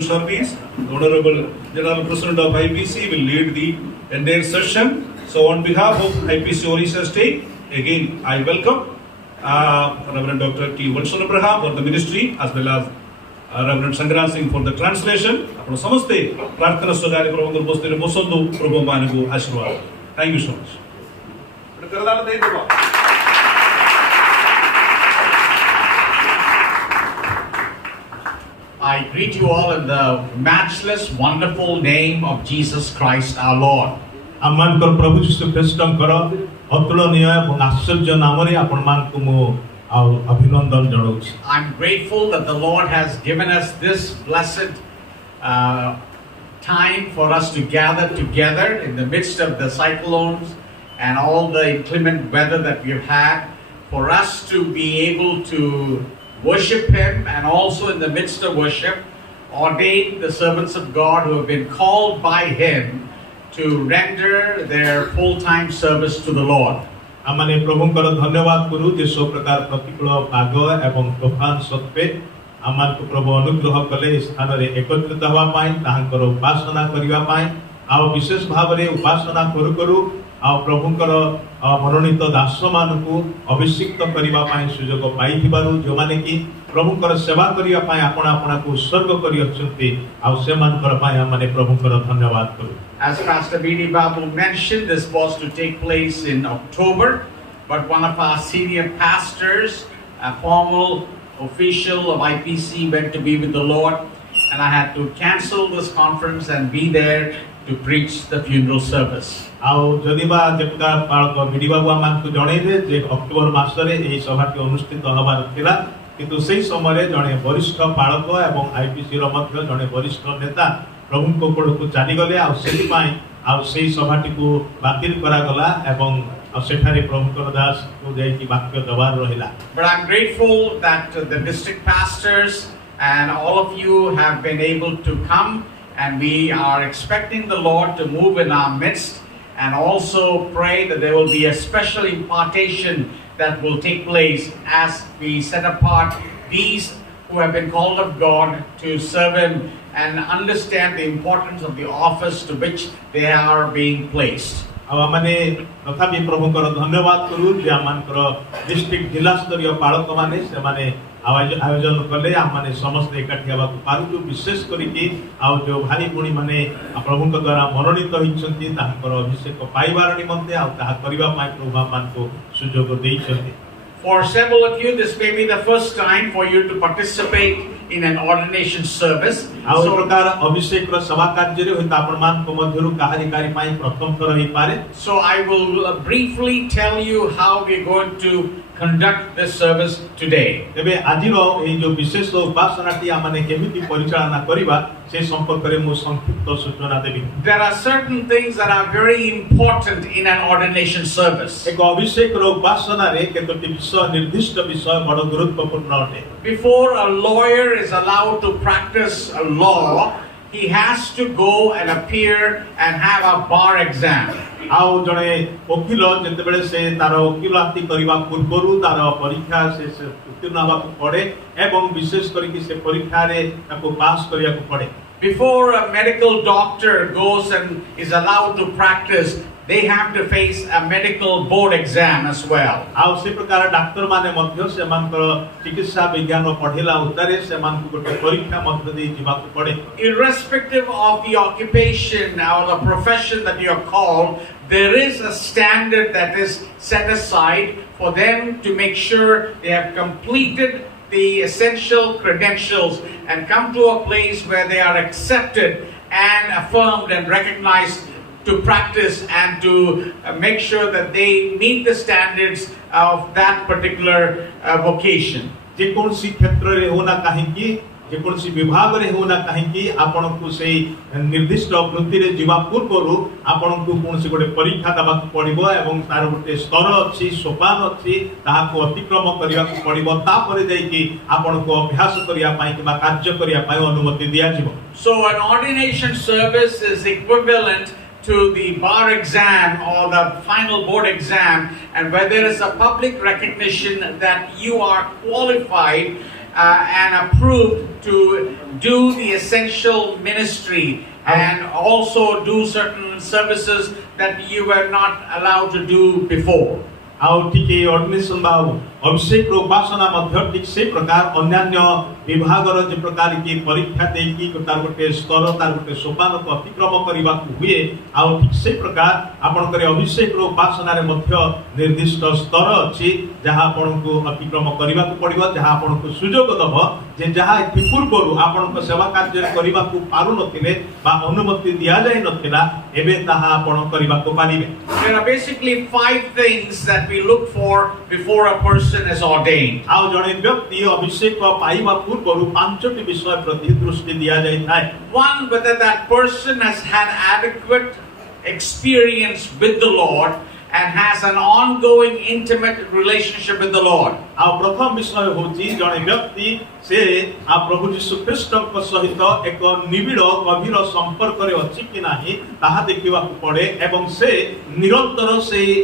Service, the Honorable General President of IPC will lead the entire session. So on behalf of IPC Orissa State, again I welcome Reverend Dr. T. VALSON Abraham for the ministry as well as Reverend Sangran Singh for the translation. ଆପଣ ସମସ୍ତେ ପ୍ରାର୍ଥନା ସହକାରେ ପ୍ରଭୁଙ୍କ ଉପସ୍ଥିତିରେ ବସନ୍ତୁ ପ୍ରଭୁ ମାନଙ୍କୁ ଆଶୀର୍ବାଦ. Thank you so much. I greet you all in the matchless, wonderful name of Jesus Christ our Lord. ଆମମାନଙ୍କର ପ୍ରଭୁ ଯୀଶୁ ଖ୍ରୀଷ୍ଟଙ୍କର ଅତୁଳନୀୟ ଏବଂ ଆଶ୍ଚର୍ଯ୍ୟ ନାମରେ ଆପଣମାନଙ୍କୁ ମୁଁ ଅଭିନନ୍ଦନ ଜଣାଉଛି. I'm grateful that the Lord has given us this blessed time for us to gather together in the midst of the cyclones and all the inclement weather that we've had, for us to be able to worship Him, and also in the midst of worship, ordain the servants of God who have been called by Him to render their full-time service to the Lord. ଆମମାନେ ପ୍ରଭୁଙ୍କର ଧନ୍ୟବାଦ କରୁ ଯେ ସବୁ ପ୍ରକାର ପ୍ରତିକୂଳ ପାଗ ଏବଂ ତୋଫାନ ସତ୍ତ୍ୱେ ଆମମାନଙ୍କୁ ପ୍ରଭୁ ଅନୁଗ୍ରହ କଲେ ଏ ସ୍ଥାନରେ ଏକତ୍ରିତ ହେବା ପାଇଁ, ତାହାଙ୍କର ଉପାସନା କରିବା ପାଇଁ, ଆଉ ବିଶେଷ ଭାବରେ ଉପାସନା କରୁ କରୁ ଆଉ ପ୍ରଭୁଙ୍କର ମନୋନୀତ ଦାସମାନଙ୍କୁ ଅଭିଷିକ୍ତ କରିବା ପାଇଁ ସୁଯୋଗ ପାଇଥିବାରୁ, ଯେଉଁମାନେ କି ପ୍ରଭୁଙ୍କର ସେବା କରିବା ପାଇଁ ଆପଣା ଆପଣାକୁ ଉତ୍ସର୍ଗ କରିଅଛନ୍ତି, ଆଉ ସେମାନଙ୍କର ପାଇଁ ଆମମାନେ ପ୍ରଭୁଙ୍କର ଧନ୍ୟବାଦ କରୁ. As Pastor B.D. Babu mentioned, this was to take place in October, but one of our senior pastors, a formal official of IPC, went to be with the Lord, and I had to cancel this conference and be there to preach the funeral service. ଆଉ ଯଦି ବା ଯେତେଟା ପାଳକ ବିଡି ବାବୁ ଆମକୁ ଜଣେଇଲେ ଯେ ଅକ୍ଟୋବର ମାସରେ ଏହି ସଭାଟି ଅନୁଷ୍ଠିତ ହେବାର ଥିଲା, କିନ୍ତୁ ସେହି ସମୟରେ ଜଣେ ବରିଷ୍ଠ ପାଳକ ଏବଂ ଆଇପିସିର ମଧ୍ୟ ଜଣେ ବରିଷ୍ଠ ନେତା ପ୍ରଭୁଙ୍କ କୋଳକୁ ଚାଲିଗଲେ, ଆଉ ସେଥିପାଇଁ ଆଉ ସେହି ସଭାଟିକୁ ବାତିଲ କରାଗଲା ଏବଂ ସେଠାରେ ପ୍ରଭୁଙ୍କର ଦାସକୁ ଯାଇକି ବାକ୍ୟ ଦେବାର ରହିଲା. But I'm grateful that the district pastors and all of you have been able to come, and we are expecting the Lord to move in our midst, and also pray that there will be a special impartation that will take place as we set apart these who have been called of God to serve Him and understand the importance of the office to which they are being placed. ଆଉ ଆମମାନେ ତଥାପି ପ୍ରଭୁଙ୍କର ଧନ୍ୟବାଦ କରୁ ଯେ ଆମମାନଙ୍କର ଡିଷ୍ଟ୍ରିକ୍ଟ ଜିଲ୍ଲା ସ୍ତରୀୟ ପାଳକମାନେ ସେମାନେ ଆୟୋଜନ କଲେ, ଆମମାନେ ସମସ୍ତେ ଏକାଠି ହେବାକୁ ପାରୁଛୁ, ବିଶେଷ କରିକି ଆଉ ଯେଉଁ ଭାଇ ଭଉଣୀମାନେ ପ୍ରଭୁଙ୍କ ଦ୍ୱାରା ମନୋନୀତ ହୋଇଛନ୍ତି ତାଙ୍କର ଅଭିଷେକ ପାଇବାର ନିମନ୍ତେ ଆଉ ତାହା କରିବା ପାଇଁ ପ୍ରଭୁ ଆମମାନଙ୍କୁ ସୁଯୋଗ ଦେଇଛନ୍ତି. For several of you, this may be the first time for you to participate in an ordination service. ଆଉ ଏ ପ୍ରକାର ଅଭିଷେକର ସଭା କାର୍ଯ୍ୟରେ ହୁଏତ ଆପଣମାନଙ୍କ ମଧ୍ୟରୁ କାହାରି କାହାରି ପାଇଁ ପ୍ରଥମ ଥର ହେଇପାରେ. So I will briefly tell you how we're going to conduct this service today. ତେବେ ଆଜିର ଏହି ଯେଉଁ ବିଶେଷ ଉପାସନାଟି ଆମମାନେ କେମିତି ପରିଚାଳନା କରିବା ସେ ସମ୍ପର୍କରେ ମୁଁ ସଂକ୍ଷିପ୍ତ ସୂଚନା ଦେବି. There are certain things that are very important in an ordination service. ଏକ ଅଭିଷେକର ଉପାସନାରେ କେତୋଟି ବିଷୟ ନିର୍ଦ୍ଦିଷ୍ଟ ବିଷୟ ବଡ଼ ଗୁରୁତ୍ୱପୂର୍ଣ୍ଣ ଅଟେ. Before a lawyer is allowed to practice a law, he has to go and appear and have a bar exam. ଆଉ ଜଣେ ଓକିଲ ଯେତେବେଳେ ସେ ତାର ଓକିଲାତି କରିବା ପୂର୍ବରୁ ତାର ପରୀକ୍ଷା ସେ ଉତ୍ତୀର୍ଣ୍ଣ ହେବାକୁ ପଡ଼େ ଏବଂ ବିଶେଷ କରିକି ସେ ପରୀକ୍ଷାରେ ତାକୁ ପାସ୍ କରିବାକୁ ପଡ଼େ. Before a medical doctor goes and is allowed to practice, they have to face a medical board exam as well. ଆଉ ସେ ପ୍ରକାର ଡାକ୍ତର ମାନେ ମଧ୍ୟ ସେମାନଙ୍କର ଚିକିତ୍ସା ବିଜ୍ଞାନ ପଢ଼ିଲା ଉତ୍ତାରେ ସେମାନଙ୍କୁ ଗୋଟେ ପରୀକ୍ଷା ମଧ୍ୟ ଦେଇ ଯିବାକୁ ପଡ଼େ. Irrespective of the occupation or the profession that you are called, there is a standard that is set aside for them to make sure they have completed the essential credentials and come to a place where they are accepted and affirmed and recognized to practice and to make sure that they meet the standards of that particular vocation. ଯେକୌଣସି କ୍ଷେତ୍ରରେ ହେଉ ନା କାହିଁକି, ଯେକୌଣସି ବିଭାଗରେ ହେଉ ନା କାହିଁକି, ଆପଣଙ୍କୁ ସେଇ ନିର୍ଦ୍ଦିଷ୍ଟ ବୃତ୍ତିରେ ଯିବା ପୂର୍ବରୁ ଆପଣଙ୍କୁ କୌଣସି ଗୋଟେ ପରୀକ୍ଷା ଦେବାକୁ ପଡ଼ିବ ଏବଂ ତାର ଗୋଟେ ସ୍ତର ଅଛି, ସୋପାନ ଅଛି, ତାହାକୁ ଅତିକ୍ରମ କରିବାକୁ ପଡ଼ିବ, ତାପରେ ଯାଇକି ଆପଣଙ୍କୁ ଅଭ୍ୟାସ କରିବା ପାଇଁ କିମ୍ବା କାର୍ଯ୍ୟ କରିବା ପାଇଁ ଅନୁମତି ଦିଆଯିବ. So an ordination service is equivalent to the bar exam or the final board exam, and where there is a public recognition that you are qualified and approved to do the essential ministry and also do certain services that you were not allowed to do before. ଆଉ ଠିକ ଏ ଅର୍ଡିନେସନ ବା ଅଭିଷେକ ଉପାସନା ମଧ୍ୟ ଠିକ ସେ ପ୍ରକାର ଅନ୍ୟାନ୍ୟ ବିଭାଗର ଯେ ପ୍ରକାର କି ପରୀକ୍ଷା ଦେଇକି ତାର ଗୋଟେ ସ୍ତର ତାର ଗୋଟେ ସୋପାନକୁ ଅତିକ୍ରମ କରିବାକୁ ହୁଏ ଆଉ ଠିକ ସେ ପ୍ରକାର ଆପଣଙ୍କର ଅଭିଷେକ ଉପାସନାରେ ମଧ୍ୟ ନିର୍ଦ୍ଦିଷ୍ଟ ସ୍ତର ଅଛି ଯାହା ଆପଣଙ୍କୁ ଅତିକ୍ରମ କରିବାକୁ ପଡ଼ିବ ଯାହା ଆପଣଙ୍କୁ ସୁଯୋଗ ଦେବ ଯେ ଯାହା ଏଥି ପୂର୍ବରୁ ଆପଣଙ୍କ ସେବା କାର୍ଯ୍ୟ କରିବାକୁ ପାରୁନଥିଲେ ବା ଅନୁମତି ଦିଆଯାଇ ନଥିଲା ଏବେ ତାହା ଆପଣ କରିବାକୁ ପାରିବେ। There are basically 5 things that we look for before a person is ordained. ଆଉ ଜଣେ ବ୍ୟକ୍ତି ଅଭିଷେକ ପାଇବା ପୂର୍ବରୁ 5ଟି ବିଷୟ ପ୍ରତି ଦୃଷ୍ଟି ଦିଆଯାଇଥାଏ। One, whether that person has had adequate experience with the Lord and has an ongoing intimate relationship with the Lord. ଆଉ ପ୍ରଥମ ବିଷୟ ହେଉଛି ଜଣେ ବ୍ୟକ୍ତି ସେ ପ୍ରଭୁ ଯୀଶୁ ଖ୍ରୀଷ୍ଟଙ୍କ ସହିତ ଏକ ନିବିଡ଼ ଗଭୀର ସମ୍ପର୍କରେ ଅଛି କି ନାହିଁ ତାହା ଦେଖିବାକୁ ପଡ଼େ ଏବଂ ସେ ନିରନ୍ତର ସେହି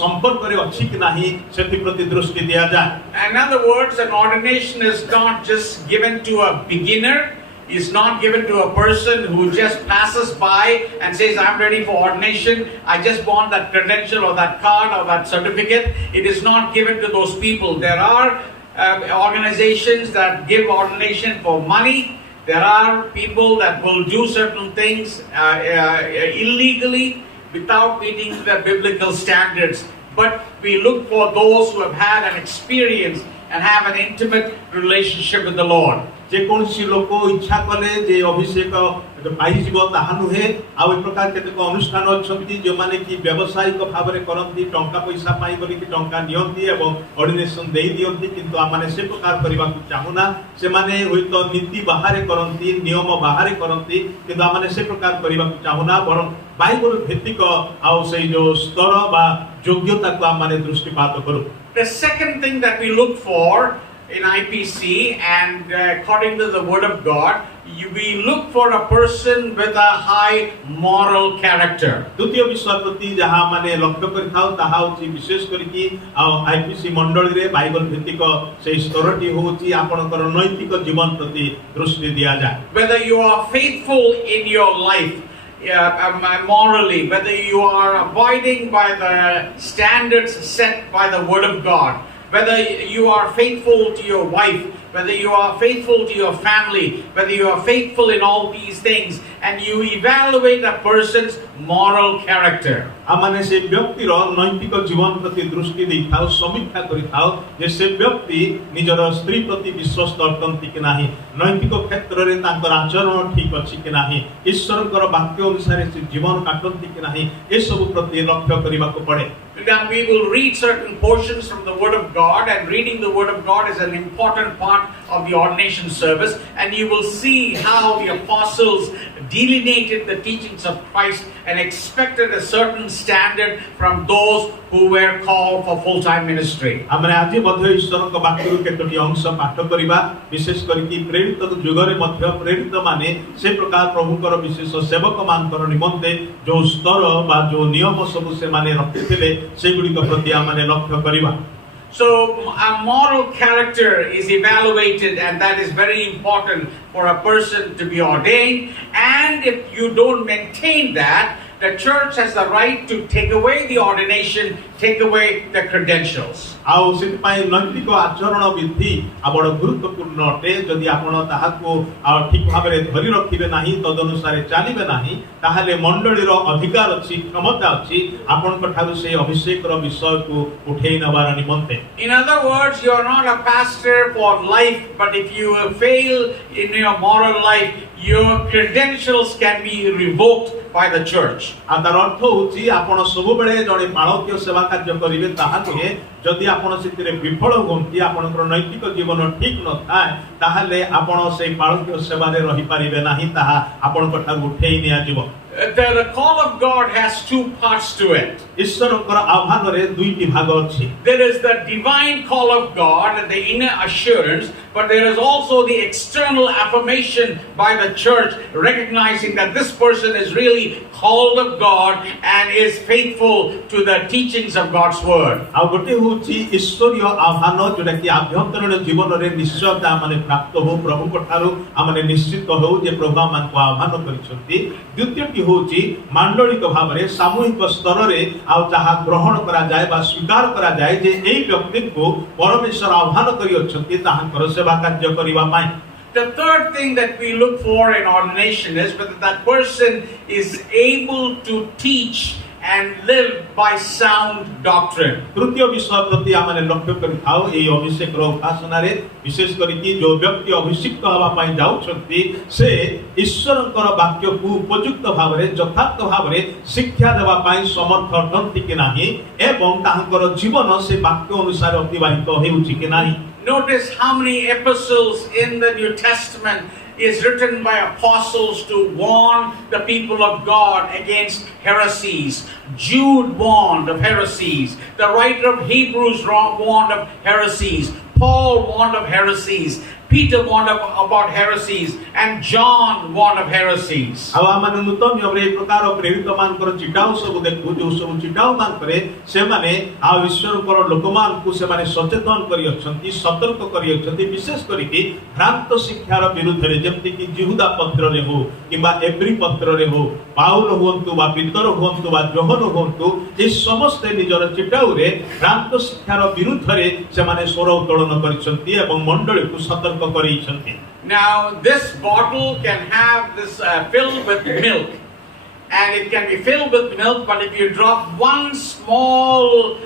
ସମ୍ପର୍କରେ ଅଛି କି ନାହିଁ ସେଥିପ୍ରତି ଦୃଷ୍ଟି ଦିଆଯାଏ। In other words, an ordination is not just given to a beginner. Is not given to a person who just passes by and says, I'm ready for ordination, I just want that credential or that card or that certificate. It is not given to those people. There are organizations that give ordination for money. There are people that will do certain things illegally without meeting the biblical standards. But we look for those who have had an experience and have an intimate relationship with the Lord. जे कौनसी लोक इच्छा कले जे अभिषेक पाइजिब ताहा नुहे आ ए प्रकार केतेक अनुष्ठान अछंती जे माने कि व्यावसायिक भाबरे करंती टंका पैसा पाई बोली कि टंका नियंती एवं ऑर्डिनेशन देई दियंती किंतु आ माने से प्रकार करबा चाहुना से माने होइतो नीति बाहरे करंती नियम बाहरे करंती किंतु आ माने से प्रकार करबा चाहुना बरं बाइबल भित्तिक आ से जो स्तर बा योग्यता को आ माने दृष्टिपात करू। The second thing that we look for in IPC and according to the Word of God, we look for a person with a high moral character. द्वितीय विषय प्रति जहाँ माने लक्ष्य करिथाउ ताहा होची विशेष करी कि आईपीसी मंडली रे बाइबल भित्तिक से स्तरटी होची आपनकर नैतिक जीवन प्रति दृष्टि दिया जाय। Whether you are faithful in your life morally, whether you are abiding by the standards set by the Word of God, whether you are faithful to your wife, whether you are faithful to your family, whether you are faithful in all these things, and you evaluate a person's moral character. आमाने से व्यक्तिर नैतिक जीवन प्रति दृष्टि देखाउ समीक्षा करिथाउ जे से व्यक्ति निजर स्त्री प्रति विश्वस्त अटंती कि नाही नैतिक क्षेत्र रे तांकर आचरण ठीक अछि कि नाही ईश्वरकर वाक्य अनुसार से जीवन काटंती कि नाही ए सब प्रति लक्ष्य करिबाको पड़े। Now we will read certain portions from the Word of God, and reading the Word of God is an important part of the ordination service, and you will see how the apostles delineated the teachings of Christ and expected a certain standard from those who were called for full-time ministry. हमरे आज मध्य ईश्वर को वाक्य केतोटी अंश पाठ करिबा विशेष करी कि प्रेरित युगरे मध्य प्रेरित माने से प्रकार प्रभुकर विशेष सेवक मानकर निमंते जो स्तर बा जो नियम सब से माने रखिथिले सेगुडी को प्रति हमने लक्ष्य करिबा। So a moral character is evaluated, and that is very important for a person to be ordained. And if you don't maintain that, the church has the right to take away the ordination, take away the credentials. आउ सिट पाई नैतिक आचरण विधि बड़ गुरुत्वपूर्ण अटे जदि आपण ताहाको ठीक भाबरे धरि रखिबे नाही तदनुसार चलिबे नाही ताहाले मंडलीर अधिकार अछि क्षमता अछि आपण कठारु से अभिषेक रो विषय को उठेई नबार निमंते। In other words, you are not a pastor for life, but if you fail in your moral life, your credentials can be revoked by the church. तार अर्थ होची आपण सब बेले जणे पाळकीय सेवा कार्य करिवे ताहा नुहे जदि आपण सितिरे विफल होंती आपणकर नैतिक जीवन ठीक न थाए ताहाले आपण से पाळकीय सेवा रे रहि परिबे नाही ताहा आपण कठा उठेई निया जीव। The call of God has two parts to it. ଈଶ୍ୱରଙ୍କର ଆହ୍ୱାନରେ ଦୁଇଟି ଭାଗ ଅଛି। There is the divine call of God and the inner assurance, but there is also the external affirmation by the church, recognizing that this person is really called of God and is faithful to the teachings of God's word. ଆଉ ଗୋଟେ ହେଉଛି ଈଶ୍ୱରୀୟ ଆହ୍ୱାନ ଯୋଉଟା କି ଆଭ୍ୟନ୍ତରୀଣ ଜୀବନରେ ନିଶ୍ଚୟତା ମାନେ ପ୍ରାପ୍ତ ହଉ ପ୍ରଭୁଙ୍କ ଠାରୁ ଆମେ ନିଶ୍ଚିତ ହଉ ଯେ ପ୍ରଭୁ ଆମକୁ ଆହ୍ୱାନ କରିଛନ୍ତି। ଦ୍ୱିତୀୟଟି ହେଉଛି ମାଣ୍ଡଳିକ ଭାବରେ ସାମୂହିକ ସ୍ତରରେ ଆଉ ଯାହା ଗ୍ରହଣ କରାଯାଏ ବା ସ୍ୱୀକାର କରାଯାଏ ଯେ ଏଇ ବ୍ୟକ୍ତିକୁ ପରମେଶ୍ୱର ଆହ୍ୱାନ କରିଅଛନ୍ତି ତାହାଙ୍କର ସେବା କାର୍ଯ୍ୟ କରିବା ପାଇଁ। The third thing that we look for in ordination is whether that person is able to teach and live by sound doctrine. ତୃତୀୟ ବିଷୟ ପ୍ରତି ଆମେ ଲକ୍ଷ୍ୟ କରିଥାଉ ଏହି ଅଭିଷେକର ଉପାସନାରେ ବିଶେଷ କରିକି ଯେଉଁ ବ୍ୟକ୍ତି ଅଭିଷିକ୍ତ ହେବା ପାଇଁ ଯାଉଛନ୍ତି ସେ ଈଶ୍ୱରଙ୍କର ବାକ୍ୟକୁ ଉପଯୁକ୍ତ ଭାବରେ ଯଥାର୍ଥ ଭାବରେ ଶିକ୍ଷା ଦେବା ପାଇଁ ସମର୍ଥ ଅଟନ୍ତି କି ନାହିଁ ଏବଂ ତାଙ୍କର ଜୀବନ ସେ ବାକ୍ୟ ଅନୁସାରେ ଅତିବାହିତ ହେଉଛି କି ନାହିଁ। Notice how many epistles in the New Testament is written by apostles to warn the people of God against heresies. Jude warned of heresies. The writer of Hebrews warned of heresies. Paul warned of heresies. Peter warned about heresies, and John warned of heresies. ଆଉ ଆମେ ନୂତନ ନିୟମରେ ଏହି ପ୍ରକାର ପ୍ରେରିତମାନଙ୍କର ଚିଠାଉ ସବୁ ଦେଖୁ ଯେଉଁ ସବୁ ଚିଠାଉ ମାନଙ୍କରେ ସେମାନେ ଆଉ ଈଶ୍ୱରଙ୍କର ଲୋକମାନଙ୍କୁ ସେମାନେ ସଚେତନ କରିଅଛନ୍ତି ସତର୍କ କରିଅଛନ୍ତି ବିଶେଷ କରିକି ଭ୍ରାନ୍ତ ଶିକ୍ଷାର ବିରୁଦ୍ଧରେ ଯେମିତିକି ଜିହୁଦା ପତ୍ରରେ ହଉ କିମ୍ବା ଏବ୍ରି ପତ୍ରରେ ହଉ ପାଉଲ ହୁଅନ୍ତୁ ବା ପିତର ହୁଅନ୍ତୁ ବା ଯୋହନ ହୁଅନ୍ତୁ ଏ ସମସ୍ତେ ନିଜର ଚିଠାଉରେ ଭ୍ରାନ୍ତ ଶିକ୍ଷାର ବିରୁଦ୍ଧରେ ସେମାନେ ସ୍ୱର ଉତ୍ତୋଳନ କରିଛନ୍ତି ଏବଂ ମଣ୍ଡଳୀକୁ ସତର୍କ କରିଛନ୍ତି। Now this bottle can have this filled with milk, and it can be filled with milk, but if you drop one small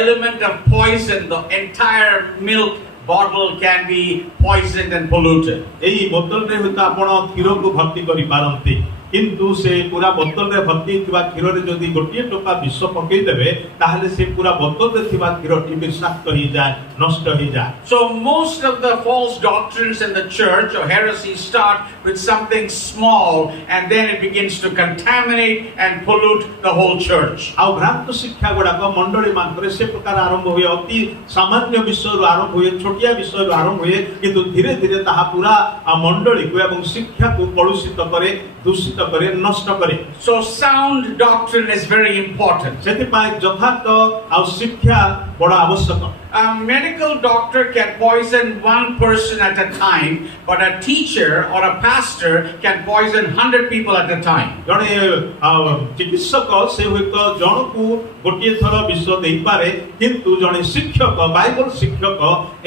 element of poison, the entire milk bottle can be poisoned and polluted. ଏହି ବୋତଲରେ ହୁଏତ ଆପଣ କ୍ଷୀରକୁ ଭର୍ତ୍ତି କରିପାରନ୍ତି କିନ୍ତୁ ସେ ପୁରା ବୋତଲରେ ଭର୍ତ୍ତି ଥିବା କ୍ଷୀରରେ ଯଦି ଗୋଟିଏ ଟୋପା ବିଷ ପକେଇଦେବେ ତାହେଲେ ସେ ପୁରା ବୋତଲରେ ଥିବା କ୍ଷୀରଟି ବିଷାକ୍ତ ହେଇଯାଏ ନଷ୍ଟ ହେଇଯାଏ। So most of the false doctrines in the church or heresies start with something small and then it begins to contaminate and pollute the whole church. ଆଉ ଭ୍ରାନ୍ତ ଶିକ୍ଷା ଗୁଡାକ ମଣ୍ଡଳୀ ମାନଙ୍କରେ ସେ ପ୍ରକାର ଆରମ୍ଭ ହୁଏ ଅତି ସାମାନ୍ୟ ବିଷୟରୁ ଆରମ୍ଭ ହୁଏ ଛୋଟିଆ ବିଷୟରୁ ଆରମ୍ଭ ହୁଏ କିନ୍ତୁ ଧୀରେ ଧୀରେ ତାହା ପୁରା ମଣ୍ଡଳୀକୁ ଏବଂ ଶିକ୍ଷାକୁ କଳୁଷିତ କରେ ଦୂଷିତ करे नष्ट करे। So sound doctrine is very important. ସେଥିପାଇଁ ଯଥାର୍ଥ ଆଉ ଶିକ୍ଷା ବଡ଼ ଆବଶ୍ୟକ। A medical doctor can poison one person at a time, but a teacher or a pastor can poison 100 people at a time. ଜଣେ ଚିକିତ୍ସକ ସେ ହୁଏତ ଜଣକୁ ଗୋଟିଏ ଥର ବିଷ ଦେଇପାରେ କିନ୍ତୁ ଜଣେ ଶିକ୍ଷକ ବାଇବଲ ଶିକ୍ଷକ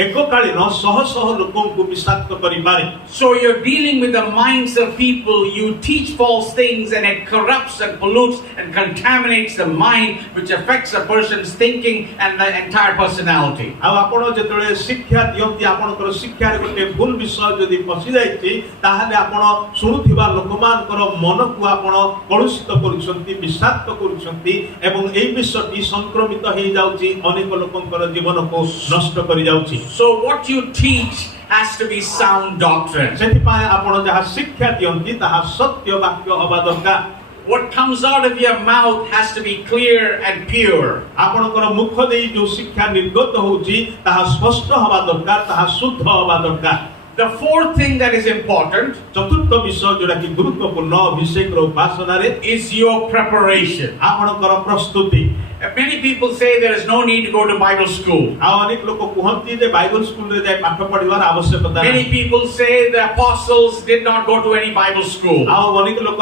ଏକକାଳୀନ ଶହ ଶହ ଲୋକଙ୍କୁ ବିଷାକ୍ତ କରିପାରେ। So you're dealing with the minds of people. You teach false things and it corrupts and pollutes and contaminates the mind, which affects a person's thinking and the entire personality. ଆଉ ଆପଣ ଯେତେବେଳେ ଶିକ୍ଷା ଦିଅନ୍ତି ଆପଣଙ୍କର ଶିକ୍ଷାରେ ଗୋଟେ ଭୁଲ ବିଷୟ ଯଦି ପଶି ଯାଇଛି ତାହେଲେ ଆପଣ ଶୁଣୁଥିବା ଲୋକମାନଙ୍କର ମନକୁ ଆପଣ କଳୁଷିତ କରୁଛନ୍ତି ବିଷାକ୍ତ କରୁଛନ୍ତି ଏବଂ ଏହି ବିଷୟଟି ସଂକ୍ରମିତ ହେଇଯାଉଛି ଅନେକ ଲୋକଙ୍କର ଜୀବନକୁ ନଷ୍ଟ କରିଯାଉଛି। So what you teach has to be sound doctrine. ସେଥିପାଇଁ ଆପଣ ଯାହା ଶିକ୍ଷା ଦିଅନ୍ତି ତାହା ସତ୍ୟ ବାକ୍ୟ ହେବା ଦରକାର। What comes out of your mouth has to be clear and pure. ଆପଣଙ୍କର ମୁଖ ଦେଇ ଯେଉଁ ଶିକ୍ଷା ନିର୍ଗତ ହେଉଛି ତାହା ସ୍ପଷ୍ଟ ହେବା ଦରକାର ତାହା ଶୁଦ୍ଧ ହେବା ଦରକାର। The fourth thing that is important ଚତୁର୍ଥ ବିଷୟ ଯୋଉଟା କି ଗୁରୁତ୍ୱପୂର୍ଣ୍ଣ ଅଭିଷେକର ଉପାସନାରେ is your preparation. ଆପଣଙ୍କର ପ୍ରସ୍ତୁତି। Many people say there is no need to go to Bible school. ଆଉ ଅନେକ ଲୋକ କୁହନ୍ତି ଯେ ବାଇବଲ ସ୍କୁଲରେ ଯାଇ ପାଠ ପଢିବାର ଆବଶ୍ୟକତା ନାହିଁ। Many people say the apostles did not go to any Bible school. ଆଉ ଅନେକ ଲୋକ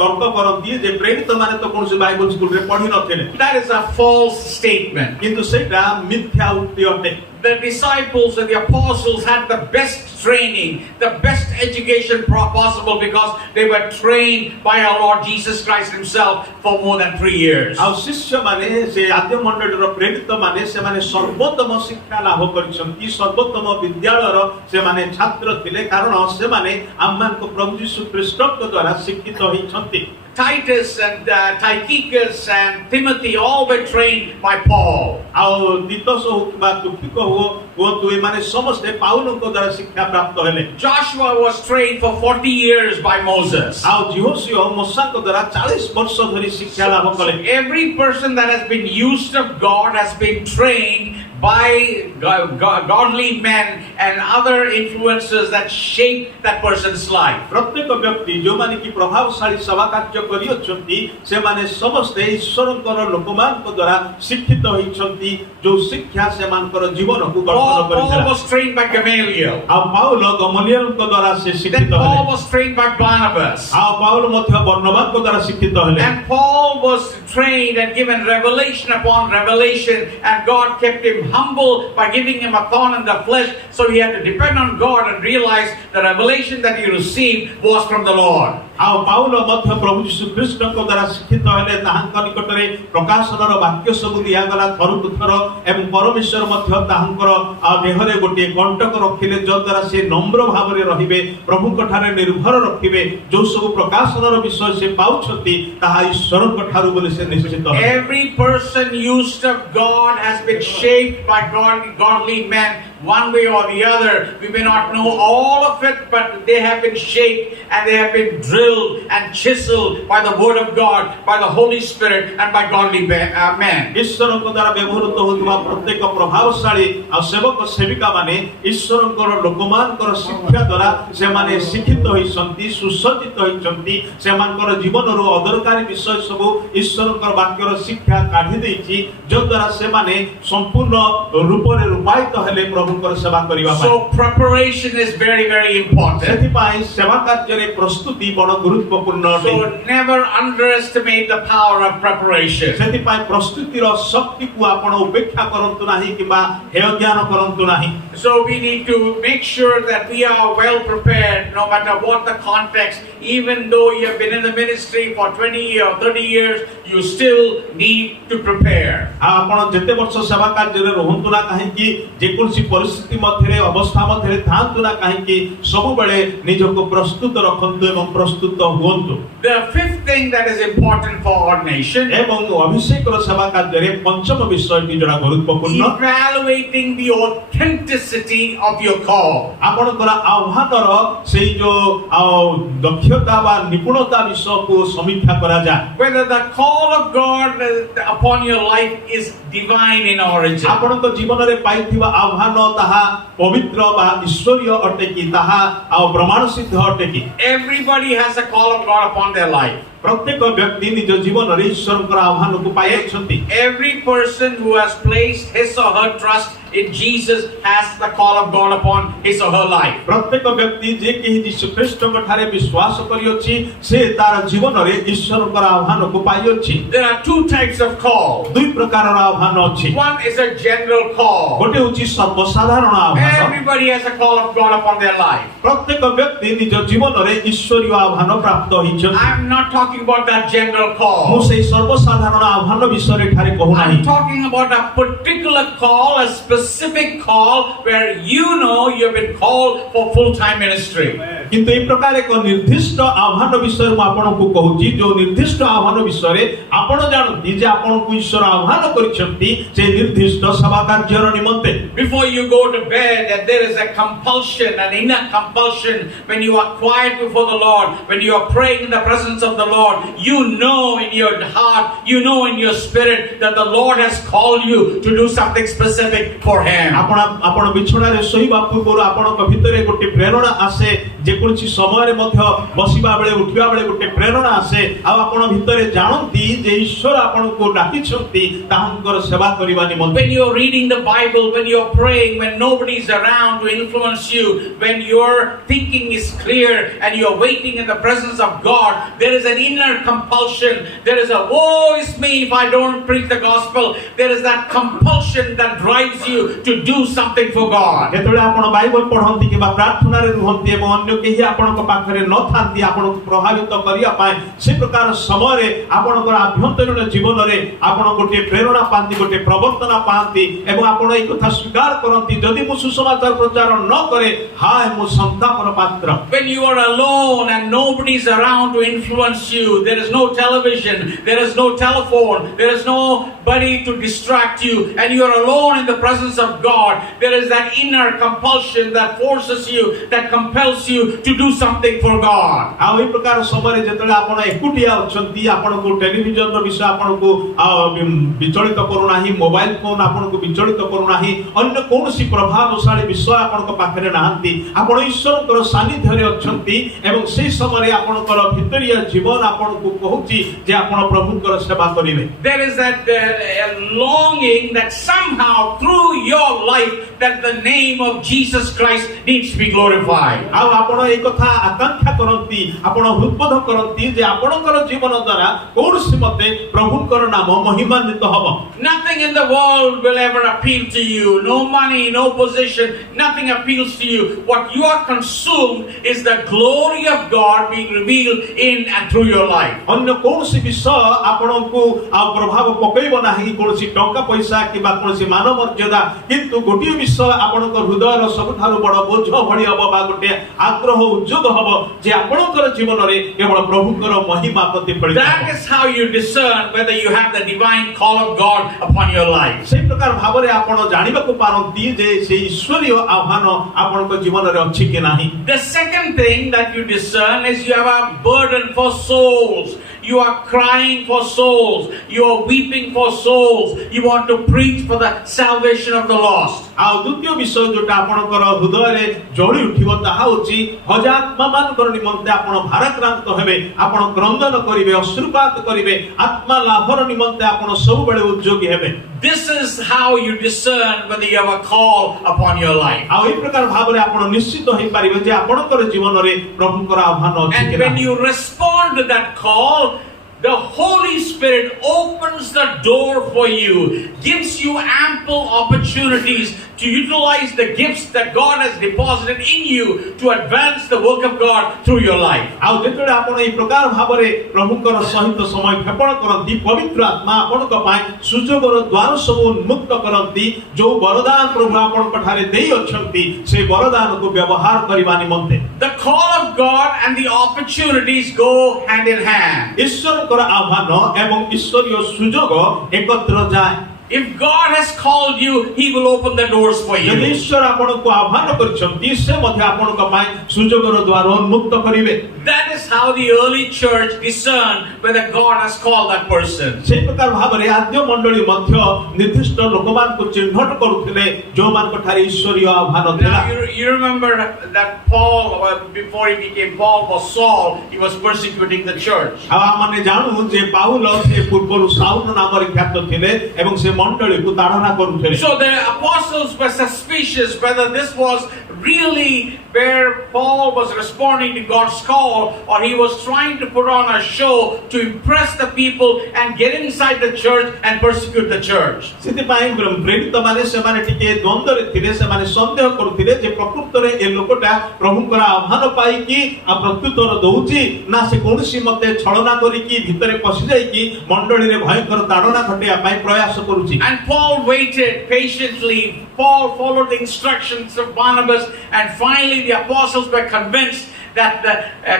ତର୍କ କରନ୍ତି ଯେ ପ୍ରେରିତ ମାନେ ତ କୌଣସି ବାଇବଲ ସ୍କୁଲରେ ପଢି ନଥିଲେ। That is a false statement. କିନ୍ତୁ ସେଇଟା ମିଥ୍ୟା ଉକ୍ତି ଅଟେ। The disciples and the apostles had the best training, the best education possible because they were trained by our Lord Jesus Christ himself for more than 3 years. ଆଉ ଶିଷ୍ୟମାନେ ସେ ଆଦ୍ୟ ମଣ୍ଡଳୀର ପ୍ରେରିତ ମାନେ ସେମାନେ ସର୍ବୋତ୍ତମ ଶିକ୍ଷା ଲାଭ କରିଛନ୍ତି ସର୍ବୋତ୍ତମ ବିଦ୍ୟାଳୟର ସେମାନେ ଛାତ୍ର ଥିଲେ କାରଣ ସେମାନେ ଆମମାନଙ୍କ ପ୍ରଭୁ ଯୀଶୁ ଖ୍ରୀଷ୍ଟଙ୍କ ଦ୍ୱାରା ଶିକ୍ଷିତ ହୋଇଛନ୍ତି। Titus and Tychicus and Timothy all were trained by Paul. ଆଉ ତିତସ ହଉ କିମ୍ବା ତୁକିକ ହୁଅନ୍ତୁ ଏମାନେ ସମସ୍ତେ ପାଉଲଙ୍କ ଦ୍ୱାରା ଶିକ୍ଷା ପ୍ରାପ୍ତ ହେଲେ। Joshua was trained for 40 years by Moses. ଆଉ ଜିହୋଶିୟ ମୋଶାଙ୍କ ଦ୍ୱାରା 40 ବର୍ଷ ଧରି ଶିକ୍ଷା ଲାଭ କଲେ। Every person that has been used of God has been trained by godly men and other influences that shape that person's life. प्रत्येक व्यक्ति जो माने कि प्रभावशाली सभा कार्य करियछंती से माने समस्ते ईश्वरଙ୍କର ଲୋକମାନଙ୍କ ଦ୍ୱାରା ଶିକ୍ଷିତ ହୋଇଛନ୍ତି जो शिक्षा ସେମାନଙ୍କର ଜୀବନକୁ ଗଠନ କରିଥିଲା। Paul was trained by Gamaliel. ଆଉ ପାଉଲ ଗମଲିଏଲଙ୍କ ଦ୍ୱାରା ସେ ଶିକ୍ଷିତ Then Paul ହେଲେ। was trained by Barnabas. ଆଉ ପାଉଲ ମଧ୍ୟ ବର୍ଣ୍ଣବାଙ୍କ ଦ୍ୱାରା ଶିକ୍ଷିତ ହେଲେ। And Paul was trained and given revelation upon revelation, and God kept him humble by giving him a thorn in the flesh, so he had to depend on God and realize the revelation that he received was from the Lord. ଆଉ ପାଉଲ ମଧ୍ୟ ପ୍ରଭୁ ଯୀଶୁ ଖ୍ରୀଷ୍ଟଙ୍କ ଦ୍ୱାରା ଶିକ୍ଷିତ ହେଲେ। ତାହାଙ୍କ ନିକଟରେ ପ୍ରକାଶନର ବାକ୍ୟ ସବୁ ଦିଆଗଲା ଥରକୁ ଥର ଏବଂ ପରମେଶ୍ୱର ମଧ୍ୟ ତାହାଙ୍କର ଦେହରେ ଗୋଟିଏ କଣ୍ଟକ ରଖିଲେ ଯଦ୍ୱାରା ସେ ନମ୍ର ଭାବରେ ରହିବେ, ପ୍ରଭୁଙ୍କ ଠାରେ ନିର୍ଭର ରଖିବେ। ଯୋଉ ସବୁ ପ୍ରକାଶନର ବିଷୟ ସେ ପାଉଛନ୍ତି ତାହା ଈଶ୍ୱରଙ୍କ ଠାରୁ ବୋଲି ସେ ନିଶ୍ଚିତ ହେଲେ। Every person used of God has been shaped by godly men, one way or the other. We may not know all of it, but they have been shaped and they have been drilled and chiseled by the word of God, by the Holy Spirit, and by godly men. ଈଶ୍ୱରଙ୍କ ଦ୍ୱାରା ବ୍ୟବହୃତ ହେଉଥିବା ପ୍ରତ୍ୟେକ ପ୍ରଭାବଶାଳୀ ଆଉ ସେବକ ସେବିକା ମାନେ ଈଶ୍ୱରଙ୍କର ଲୋକମାନଙ୍କର ଶିକ୍ଷା ଦ୍ୱାରା ସେମାନେ ଶିକ୍ଷିତ ହୋଇଛନ୍ତି, ସୁସଜ୍ଜିତ ହୋଇଛନ୍ତି। ସେମାନଙ୍କର ଜୀବନରୁ ଅଦରକାରୀ ବିଷୟ ସବୁ ଈଶ୍ୱରଙ୍କର ବାକ୍ୟର ଶିକ୍ଷା କାଢି ଦେଇଛି ଯଦ୍ୱାରା ସେମାନେ ସମ୍ପୂର୍ଣ୍ଣ ରୂପରେ ରୂପାୟିତ ହେଲେ ପ୍ରଭୁଙ୍କର ସେବା କରିବା ପାଇଁ। So preparation is very, very important. ସେଥିପାଇଁ ସେବା କାର୍ଯ୍ୟରେ ପ୍ରସ୍ତୁତି ବଡ଼ ଗୁରୁତ୍ୱପୂର୍ଣ୍ଣ ଅଟେ। So never underestimate the power of preparation. ସେଥିପାଇଁ ପ୍ରସ୍ତୁତିର ଶକ୍ତିକୁ ଆପଣ ଉପେକ୍ଷା କରନ୍ତୁ ନାହିଁ କିମ୍ବା ହେୟ ଜ୍ଞାନ କରନ୍ତୁ ନାହିଁ। So we need to make sure that we are well prepared no matter what the context. Even though you have been in the ministry for 20 or 30 years, you still need to prepare. ଆପଣ ଯେତେ ବର୍ଷ ସେବା କାର୍ଯ୍ୟରେ ରହନ୍ତୁ ନା କାହିଁକି, ଯେକୌଣସି ପରିସ୍ଥିତି ମଧ୍ୟରେ ଅବସ୍ଥା ମଧ୍ୟରେ ଥାଆନ୍ତୁ ନା କାହିଁକି, ସବୁବେଳେ ନିଜକୁ ପ୍ରସ୍ତୁତ ରଖନ୍ତୁ ଏବଂ ପ୍ରସ୍ତୁତ ହୁଅନ୍ତୁ। The fifth thing that is important for ordination, ଏବଂ ଅଭିଷେକର ସେବା କାର୍ଯ୍ୟରେ ପଞ୍ଚମ ବିଷୟଟି ଯୋଉଟା ଗୁରୁତ୍ୱପୂର୍ଣ୍ଣ, evaluating the authenticity of your call. ଆପଣଙ୍କର ଆହ୍ୱାନର ସେଇ ଯୋଉ ଦକ୍ଷତା ବା ନିପୁଣତା ବିଷୟକୁ ସମୀକ୍ଷା କରାଯାଏ। Whether the call of God upon your life is divine in origin. ଆପଣଙ୍କ ଜୀବନରେ ପାଇଥିବା ଆହ୍ୱାନ ତାହା ପବିତ୍ର ବା ଈଶ୍ୱରୀୟ ଅଟେ କି, ତାହା ପ୍ରମାଣ ସିଦ୍ଧ ଅଟେ କି? Everybody has a call of God upon their life. ପ୍ରତ୍ୟେକ ବ୍ୟକ୍ତି ନିଜ ଜୀବନରେ ଈଶ୍ୱରଙ୍କର ଆହ୍ୱାନକୁ ପାଇଅଛନ୍ତି। Every person who has placed his or her trust in Jesus has the call of God upon his or her life. ପ୍ରତ୍ୟେକ ବ୍ୟକ୍ତି ଯେ କେହି ଯୀଶୁ ଖ୍ରୀଷ୍ଟଙ୍କ ଠାରେ ବିଶ୍ୱାସ କରିଅଛି ସେ ତାର ଜୀବନରେ ଈଶ୍ୱରଙ୍କର ଆହ୍ୱାନକୁ ପାଇଅଛି। There are two types of call. ଦୁଇ ପ୍ରକାରର ଆହ୍ୱାନ ଅଛି। One is a general call. ଗୋଟେ ହେଉଛି ସର୍ବସାଧାରଣ ଆହ୍ୱାନ। Everybody has a call of God upon their life. ପ୍ରତ୍ୟେକ ବ୍ୟକ୍ତି ନିଜ ଜୀବନରେ ଈଶ୍ୱରୀୟ ଆହ୍ୱାନ ପ୍ରାପ୍ତ ହୋଇଛନ୍ତି। I'm not talking about that general ମୁଁ call. ସେଇ ସର୍ବସାଧାରଣ ଆହ୍ୱାନ ବିଷୟରେ ଏଠାରେ କହୁନାହିଁ। I'm talking about a particular call, a specific call where you know you have been called for full-time ministry. କିନ୍ତୁ এই ପ୍ରକାର ଏକ ନିର୍ଦ୍ଦିଷ୍ଟ ଆହ୍ୱାନ ବିଷୟରେ ମୁଁ ଆପଣଙ୍କୁ କହୁଛି, ଯୋଉ ନିର୍ଦ୍ଦିଷ୍ଟ ଆହ୍ୱାନ ବିଷୟରେ ଆପଣ ଜାଣନ୍ତି ଯେ ଆପଣଙ୍କୁ ଈଶ୍ୱର ଆହ୍ୱାନ କରିଛନ୍ତି ସେ ନିର୍ଦ୍ଦିଷ୍ଟ ସେବା କାର୍ଯ୍ୟର ନିମନ୍ତେ। Before you go to bed, and there is a compulsion, an inner compulsion, when you are quiet before the Lord, when you are praying in the presence of the Lord, you know in your heart, you know in your spirit that the Lord has called you to do something specific for Him. ଆପଣ ବିଛଣାରେ ଶୋଇବା ପୂର୍ବରୁ ଆପଣଙ୍କ ଭିତରେ ଗୋଟେ ପ୍ରେରଣା ଆସେ, ଯେକୌଣସି ସମୟରେ ମଧ୍ୟ ବସିବା ବେଳେ ଉଠିବା ବେଳେ ଗୋଟେ ପ୍ରେରଣା ଆସେ, ଆଉ ଆପଣ ଭିତରେ ଜାଣନ୍ତି ଯେ ଈଶ୍ୱର ଆପଣଙ୍କୁ ଡାକିଛନ୍ତି ତାହାଙ୍କର ସେବା କରିବା ନିମନ୍ତେ। When you are reading the Bible, when you are praying, when nobody is around to influence you, when your thinking is clear and you are waiting in the presence of God, there is an inner compulsion. There is a woe is me if I don't preach the gospel. There is that compulsion that drives you to do something for God. ଯେତେବେଳେ ଆପଣ ବାଇବଲ ପଢନ୍ତି କିମ୍ବା ପ୍ରାର୍ଥନାରେ ରୁହନ୍ତି ଏବଂ ଅନ୍ୟ କେହି ଆପଣଙ୍କ ପାଖରେ ନଥାନ୍ତି ଆପଣଙ୍କୁ ପ୍ରଭାବିତ କରିବା ପାଇଁ, ସେ ପ୍ରକାର ସମୟରେ ଆପଣଙ୍କର ଆଭ୍ୟନ୍ତରୀଣ ଜୀବନରେ ଆପଣ ଗୋଟିଏ ପ୍ରେରଣା ପାଆନ୍ତି, ଗୋଟିଏ ପ୍ରବର୍ତ୍ତନା ପାଆନ୍ତି ଏବଂ ଆପଣ ଏହି କଥା ସ୍ୱୀକାର କରନ୍ତି, ଯଦି ମୁଁ ସୁସମାଚାର ପ୍ରଚାର ନ କରେ ହାୟ ମୁଁ ସନ୍ତାପର ପାତ୍ର। When you are alone and nobody is around to influence you, you. There is no television. There is no telephone. There is nobody to distract you. And you are alone in the presence of God. There is that inner compulsion that forces you, that compels you to do something for God. ଆଉ এই ପ୍ରକାର ସମୟରେ ଯେତେବେଳେ ଆପଣ ଏକୁଟିଆ ଅଛନ୍ତି, ଆପଣଙ୍କୁ ଟେଲିଭିଜନର ବିଷୟ ଆପଣଙ୍କୁ ବିଚଳିତ କରୁନାହିଁ, ମୋବାଇଲ ଫୋନ ଆପଣଙ୍କୁ ବିଚଳିତ କରୁନାହିଁ, ଅନ୍ୟ କୌଣସି ପ୍ରଭାବଶାଳୀ ବିଷୟ ଆପଣଙ୍କ ପାଖରେ ନାହାନ୍ତି, ଆପଣ ଈଶ୍ୱରଙ୍କର ସାନ୍ନିଧ୍ୟରେ ଅଛନ୍ତି ଏବଂ ସେହି ସମୟରେ ଆପଣଙ୍କର ଭିତରିଆ ଜୀବନ ଆପଣଙ୍କୁ କହୁଛି ଯେ ଆପଣ ପ୍ରଭୁଙ୍କର ସେବା କରିବେ। There is that longing that somehow through your life that the name of Jesus Christ needs to be glorified. ଆଉ ଆପଣ এই କଥା ଆକାଂକ୍ଷା କରନ୍ତି, ଆପଣ ହୃଦବୋଧ କରନ୍ତି ଯେ ଆପଣଙ୍କର ଜୀବନ ଦ୍ୱାରା କୌଣସି ମତେ ପ୍ରଭୁଙ୍କର ନାମ ମହିମାନ୍ୱିତ ହେବ। Nothing in the world will ever appeal to you. No money, no position, nothing appeals to you. What you are consumed is the glory of God being revealed in and through your life. ଅନ୍ୟ କୌଣସି ବିଷୟ ଆପଣଙ୍କୁ ଆଉ ପ୍ରଭାବ ପକେଇବ ନାହିଁ, କୌଣସି ଟଙ୍କା ପଇସା କିମ୍ବା କୌଣସି ମାନ ମର୍ଯ୍ୟାଦା, କିନ୍ତୁ ଗୋଟିଏ ବିଷୟ ଆପଣଙ୍କ ହୃଦୟର ସବୁଠାରୁ ବଡ଼ ବୋଝ ଭଳି ହେବ ବା ଗୋଟିଏ ଆଗ୍ରହ ଉଦ୍ଯୋଗ ହେବ ଯେ ଆପଣଙ୍କର ଜୀବନରେ କେବଳ ପ୍ରଭୁଙ୍କର ମହିମା ପ୍ରତିଫଳିତ ହେବ। That is how you discern whether you have the divine call of God upon your life. ସେହି ପ୍ରକାର ଭାବରେ ଆପଣ ଜାଣିବାକୁ ପାରନ୍ତି ଯେ ସେହି ଈଶ୍ୱରୀୟ ଆହ୍ୱାନ ଆପଣଙ୍କ ଜୀବନରେ ଅଛି କି ନାହିଁ। The second thing that you discern is you have a burden for souls. You are crying for souls. You are weeping for souls. You want to preach for the salvation of the lost. ଆଉ ଦ୍ୱିତୀୟ ବିଷୟ ଯୋଉଟା ଆପଣଙ୍କର ହୃଦୟରେ ଜଳି ଉଠିବ ତାହା ହେଉଛି ହଜାତ୍ମାମାନଙ୍କର ନିମନ୍ତେ ଆପଣ ଭାରାକ୍ରାନ୍ତ ହେବେ, ଆପଣ କ୍ରନ୍ଦନ କରିବେ, ଅଶ୍ରୁପାତ କରିବେ, ଆତ୍ମା ଲାଭର ନିମନ୍ତେ ଆପଣ ସବୁବେଳେ ଉଦ୍ଯୋଗୀ ହେବେ। This is how you discern whether you have a call upon your life. ଆଉ ଏହି ପ୍ରକାର ଭାବରେ ଆପଣ ନିଶ୍ଚିତ ହେଇପାରିବେ ଯେ ଆପଣଙ୍କର ଜୀବନରେ ପ୍ରଭୁଙ୍କର ଆହ୍ୱାନ ଅଛି And କି when ନାହିଁ। you respond to that call, the Holy Spirit opens the door for you, gives you ample opportunities to utilize the gifts that God has deposited in you to advance the work of God through your life. ଆଉ ଯେତେବେଳେ ଆପଣ ଏହି ପ୍ରକାର ଭାବରେ ପ୍ରଭୁଙ୍କର ସହିତ ସମୟ କ୍ଷେପଣ କରନ୍ତି, ପବିତ୍ର ଆତ୍ମା ଆପଣଙ୍କ ପାଇଁ ସୁଯୋଗର ଦ୍ୱାର ସବୁ ଉନ୍ମୁକ୍ତ କରନ୍ତି, ଯୋଉ ବରଦାନ ପ୍ରଭୁ ଆପଣଙ୍କ ଠାରେ ଦେଇ ଅଛନ୍ତି ସେହି ବରଦାନକୁ ବ୍ୟବହାର କରିବା ନିମନ୍ତେ। The call of God and the opportunities go hand in hand. ଈଶ୍ୱରଙ୍କର ଆହ୍ୱାନ ଏବଂ ଈଶ୍ୱରୀୟ ସୁଯୋଗ ଏକତ୍ର ଯାଏ। If God has called you, He will open the doors for ଯଦି you. ଈଶ୍ୱର ଆପଣଙ୍କୁ ଆହ୍ୱାନ କରିଛନ୍ତି ସେ ମଧ୍ୟ ଆପଣଙ୍କ ପାଇଁ ସୁଯୋଗର ଦ୍ୱାର ଉନ୍ମୁକ୍ତ କରିବେ। That is how the early church discerned whether God has called that person. ସେହି ପ୍ରକାର ଭାବରେ ଆଦ୍ୟ ମଣ୍ଡଳୀ ମଧ୍ୟ ନିର୍ଦ୍ଦିଷ୍ଟ ଲୋକମାନଙ୍କୁ ଚିହ୍ନଟ କରୁଥିଲେ ଯୋଉମାନଙ୍କ ଠାରେ ଈଶ୍ୱରୀୟ ଆହ୍ୱାନ ଥିଲା। Now you remember that Paul, before he became Paul, was Saul. He was persecuting the church. ଆଉ ଆମେ ଜାଣୁ ଯେ ପାଉଲ ସେ ପୂର୍ବରୁ ସାଉଲ ନାମରେ ଖ୍ୟାତ ଥିଲେ ଏବଂ ସେ ମଣ୍ଡଳୀକୁ ତାଡ଼ନା କରୁଥିଲେ। So the apostles were suspicious whether this was really where Paul was responding to God's call, or he was trying to put on a show to impress the people and get inside the church and persecute the church. ସେଥିପାଇଁ ପ୍ରେରିତମାନେ ସେମାନେ ଟିକେ ଦ୍ୱନ୍ଦ୍ୱରେ ଥିଲେ, ସେମାନେ ସନ୍ଦେହ କରୁଥିଲେ ଯେ ପ୍ରକୃତରେ ଏ ଲୋକଟା ପ୍ରଭୁଙ୍କର ଆହ୍ୱାନ ପାଇକି ପ୍ରତ୍ୟୁତ୍ତର ଦଉଛି ନା ସେ କୌଣସି ମତେ ଛଳନା କରିକି ଭିତରେ ପଶି ଯାଇକି ମଣ୍ଡଳୀରେ ଭୟଙ୍କର ତାଡ଼ନା ଘଟେଇବା ପାଇଁ ପ୍ରୟାସ କରୁଛି। And Paul waited patiently. Paul followed the instructions of Barnabas, and finally the apostles were convinced that the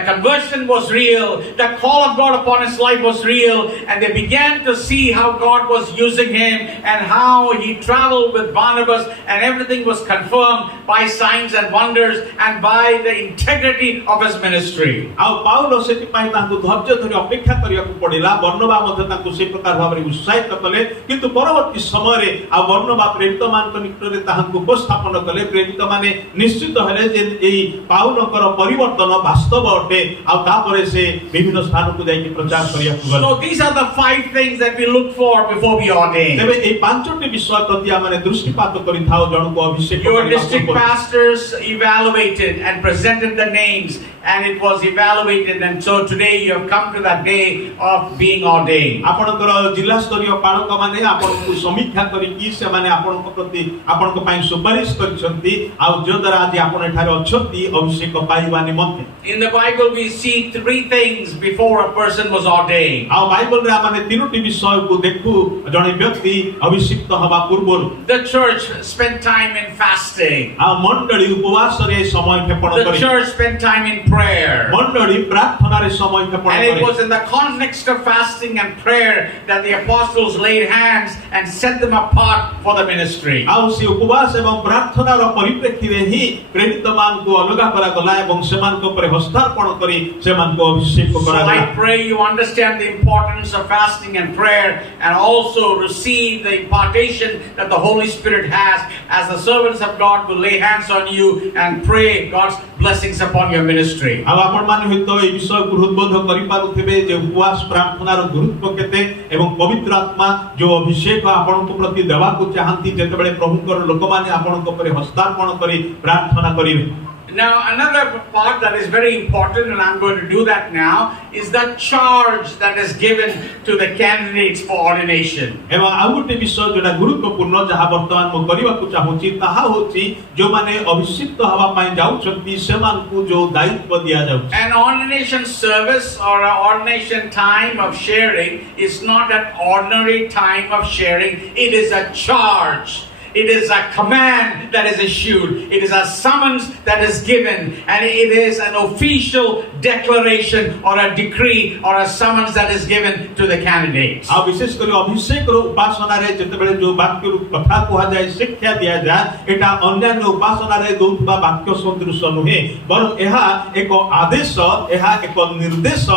conversion was real, the call of God upon his life was real, and they began to see how God was using him and how he traveled with Barnabas, and everything was confirmed by signs and wonders and by the integrity of his ministry. ଆଉ ପାଉଲ ସେଥିପାଇଁ ତାଙ୍କୁ ଧୈର୍ଯ୍ୟ ଧରି ଅପେକ୍ଷା କରିବାକୁ ପଡ଼ିଲା। ବର୍ଣ୍ଣବା ମଧ୍ୟ ତାଙ୍କୁ ସେହି ପ୍ରକାର ଭାବରେ ଉତ୍ସାହିତ କଲେ, କିନ୍ତୁ ପରବର୍ତ୍ତୀ ସମୟରେ ଆଉ ବର୍ଣ୍ଣବା ପ୍ରେରିତମାନଙ୍କ ନିକଟରେ ତାହାଙ୍କୁ ଉପସ୍ଥାପନ କଲେ। ପ୍ରେରିତମାନେ ନିଶ୍ଚିତ ହେଲେ ଯେ ଏହି ପାଉଲଙ୍କର ପରିବର୍ତ୍ତନ ବାସ୍ତବ ଅଟେ ଆଉ ତାପରେ ସେ ବିଭିନ୍ନ ସ୍ଥାନକୁ ଯାଇକି ପ୍ରଚାର କରିବାକୁ ଗଲେ। So these are the 5 things that we look for before we ordain. ତେବେ ଏହି ପାଞ୍ଚଟି ବିଷୟ ପ୍ରତି ଆମେ ଦୃଷ୍ଟିପାତ କରିଥାଉ ଜଣକୁ ଅଭିଷେକ Your କରିବା district ପୂର୍ବରୁ। pastors evaluated and presented the names, and it was evaluated, and so today you have come to that day of being ordained. ଆପଣଙ୍କର ଜିଲ୍ଲା ସ୍ତରୀୟ ପାଳକମାନେ ଆପଣଙ୍କୁ ସମୀକ୍ଷା କରିକି ସେମାନେ ଆପଣଙ୍କ ପ୍ରତି ଆପଣଙ୍କ ପାଇଁ ସୁପାରିଶ କରିଛନ୍ତି ଆଉ ଯଦ୍ୱାରା ଆଜି ଆପଣ ଏଠାରେ ଅଛନ୍ତି ଅଭିଷେକ ପାଇବା ନିମନ୍ତେ। ଚାହୁଁଛେ In the Bible, we see three things before a person was ordained. ଆଉ ବାଇବଲରେ ଆମେ ତିନୋଟି ବିଷୟକୁ ଦେଖୁ ଜଣେ ବ୍ୟକ୍ତି ଅଭିଷିକ୍ତ ହେବା ପୂର୍ବରୁ The church spent time in fasting. ଆଉ ମଣ୍ଡଳୀ ଉପବାସରେ ସମୟ କ୍ଷେପଣ The କରି church spent time in prayer. ମଣ୍ଡଳୀ ପ୍ରାର୍ଥନାରେ ସମୟ କ୍ଷେପଣ And it କରି was in the context of fasting and prayer that the apostles laid hands and set them apart for the ministry. ଆଉ ସେ ଉପବାସ ଏବଂ ପ୍ରାର୍ଥନାର ପରିପ୍ରେକ୍ଷୀରେ ହିଁ ପ୍ରେରିତମାନଙ୍କୁ ଅଲଗା କରାଗଲା ଏବଂ ସେମାନଙ୍କ ଉପରେ ହସ୍ତାର୍ପଣ କରି ସେମାନଙ୍କୁ ଅଭିଷେକ So କରାଗଲା I pray you understand the importance of fasting and prayer and also receive the impartation that the Holy Spirit has as the servants of God will lay hands on you and pray God's blessings upon your ministry. ଆଉ ଆପଣମାନେ ହୁଏତ ଏହି ବିଷୟକୁ ହୃଦବୋଧ କରିପାରୁଥିବେ ଯେ ଉପବାସ ପ୍ରାର୍ଥନାର ଗୁରୁତ୍ୱ କେତେ ଏବଂ ପବିତ୍ର ଆତ୍ମା ଯୋଉ ଅଭିଷେକ ଆପଣଙ୍କ ପ୍ରତି ଦେବାକୁ ଚାହାନ୍ତି ଯେତେବେଳେ ପ୍ରଭୁଙ୍କର ଲୋକମାନେ ଆପଣଙ୍କ ଉପରେ ହସ୍ତାର୍ପଣ କରି ପ୍ରାର୍ଥନା କରିବେ Now, another part that is very important, and I'm going to do that now, is the charge that is given to the candidates for ordination. ଏବଂ ଆଉ ଗୋଟେ ବିଷୟ ଯୋଉଟା ଗୁରୁତ୍ୱପୂର୍ଣ୍ଣ ଯାହା ବର୍ତ୍ତମାନ ମୁଁ କରିବାକୁ ଚାହୁଁଛି ତାହା ହେଉଛି ଯୋଉମାନେ ଅଭିଷିକ୍ତ ହେବା ପାଇଁ ଯାଉଛନ୍ତି ସେମାନଙ୍କୁ ଯୋଉ ଦାୟିତ୍ୱ ଦିଆଯାଉଛି An ordination service or an ordination time of sharing is not an ordinary time of sharing, it is a charge. It is a command that is issued. It is a summons that is given. And it is an official declaration or a decree or a summons that is given to the candidates. ଆଉ ବିଶେଷ କରି ଅଭିଷେକର ଉପାସନାରେ ଯେତେବେଳେ ଯୋଉ ବାକ୍ୟରୁ କଥା କୁହାଯାଏ ଶିକ୍ଷା ଦିଆଯାଏ ଏଟା ଅନ୍ୟାନ୍ୟ ଉପାସନାରେ ଦଉଥିବା ବାକ୍ୟ ସଦୃଶ ନୁହେଁ ବରଂ ଏହା ଏକ ଆଦେଶ ଏହା ଏକ ନିର୍ଦ୍ଦେଶ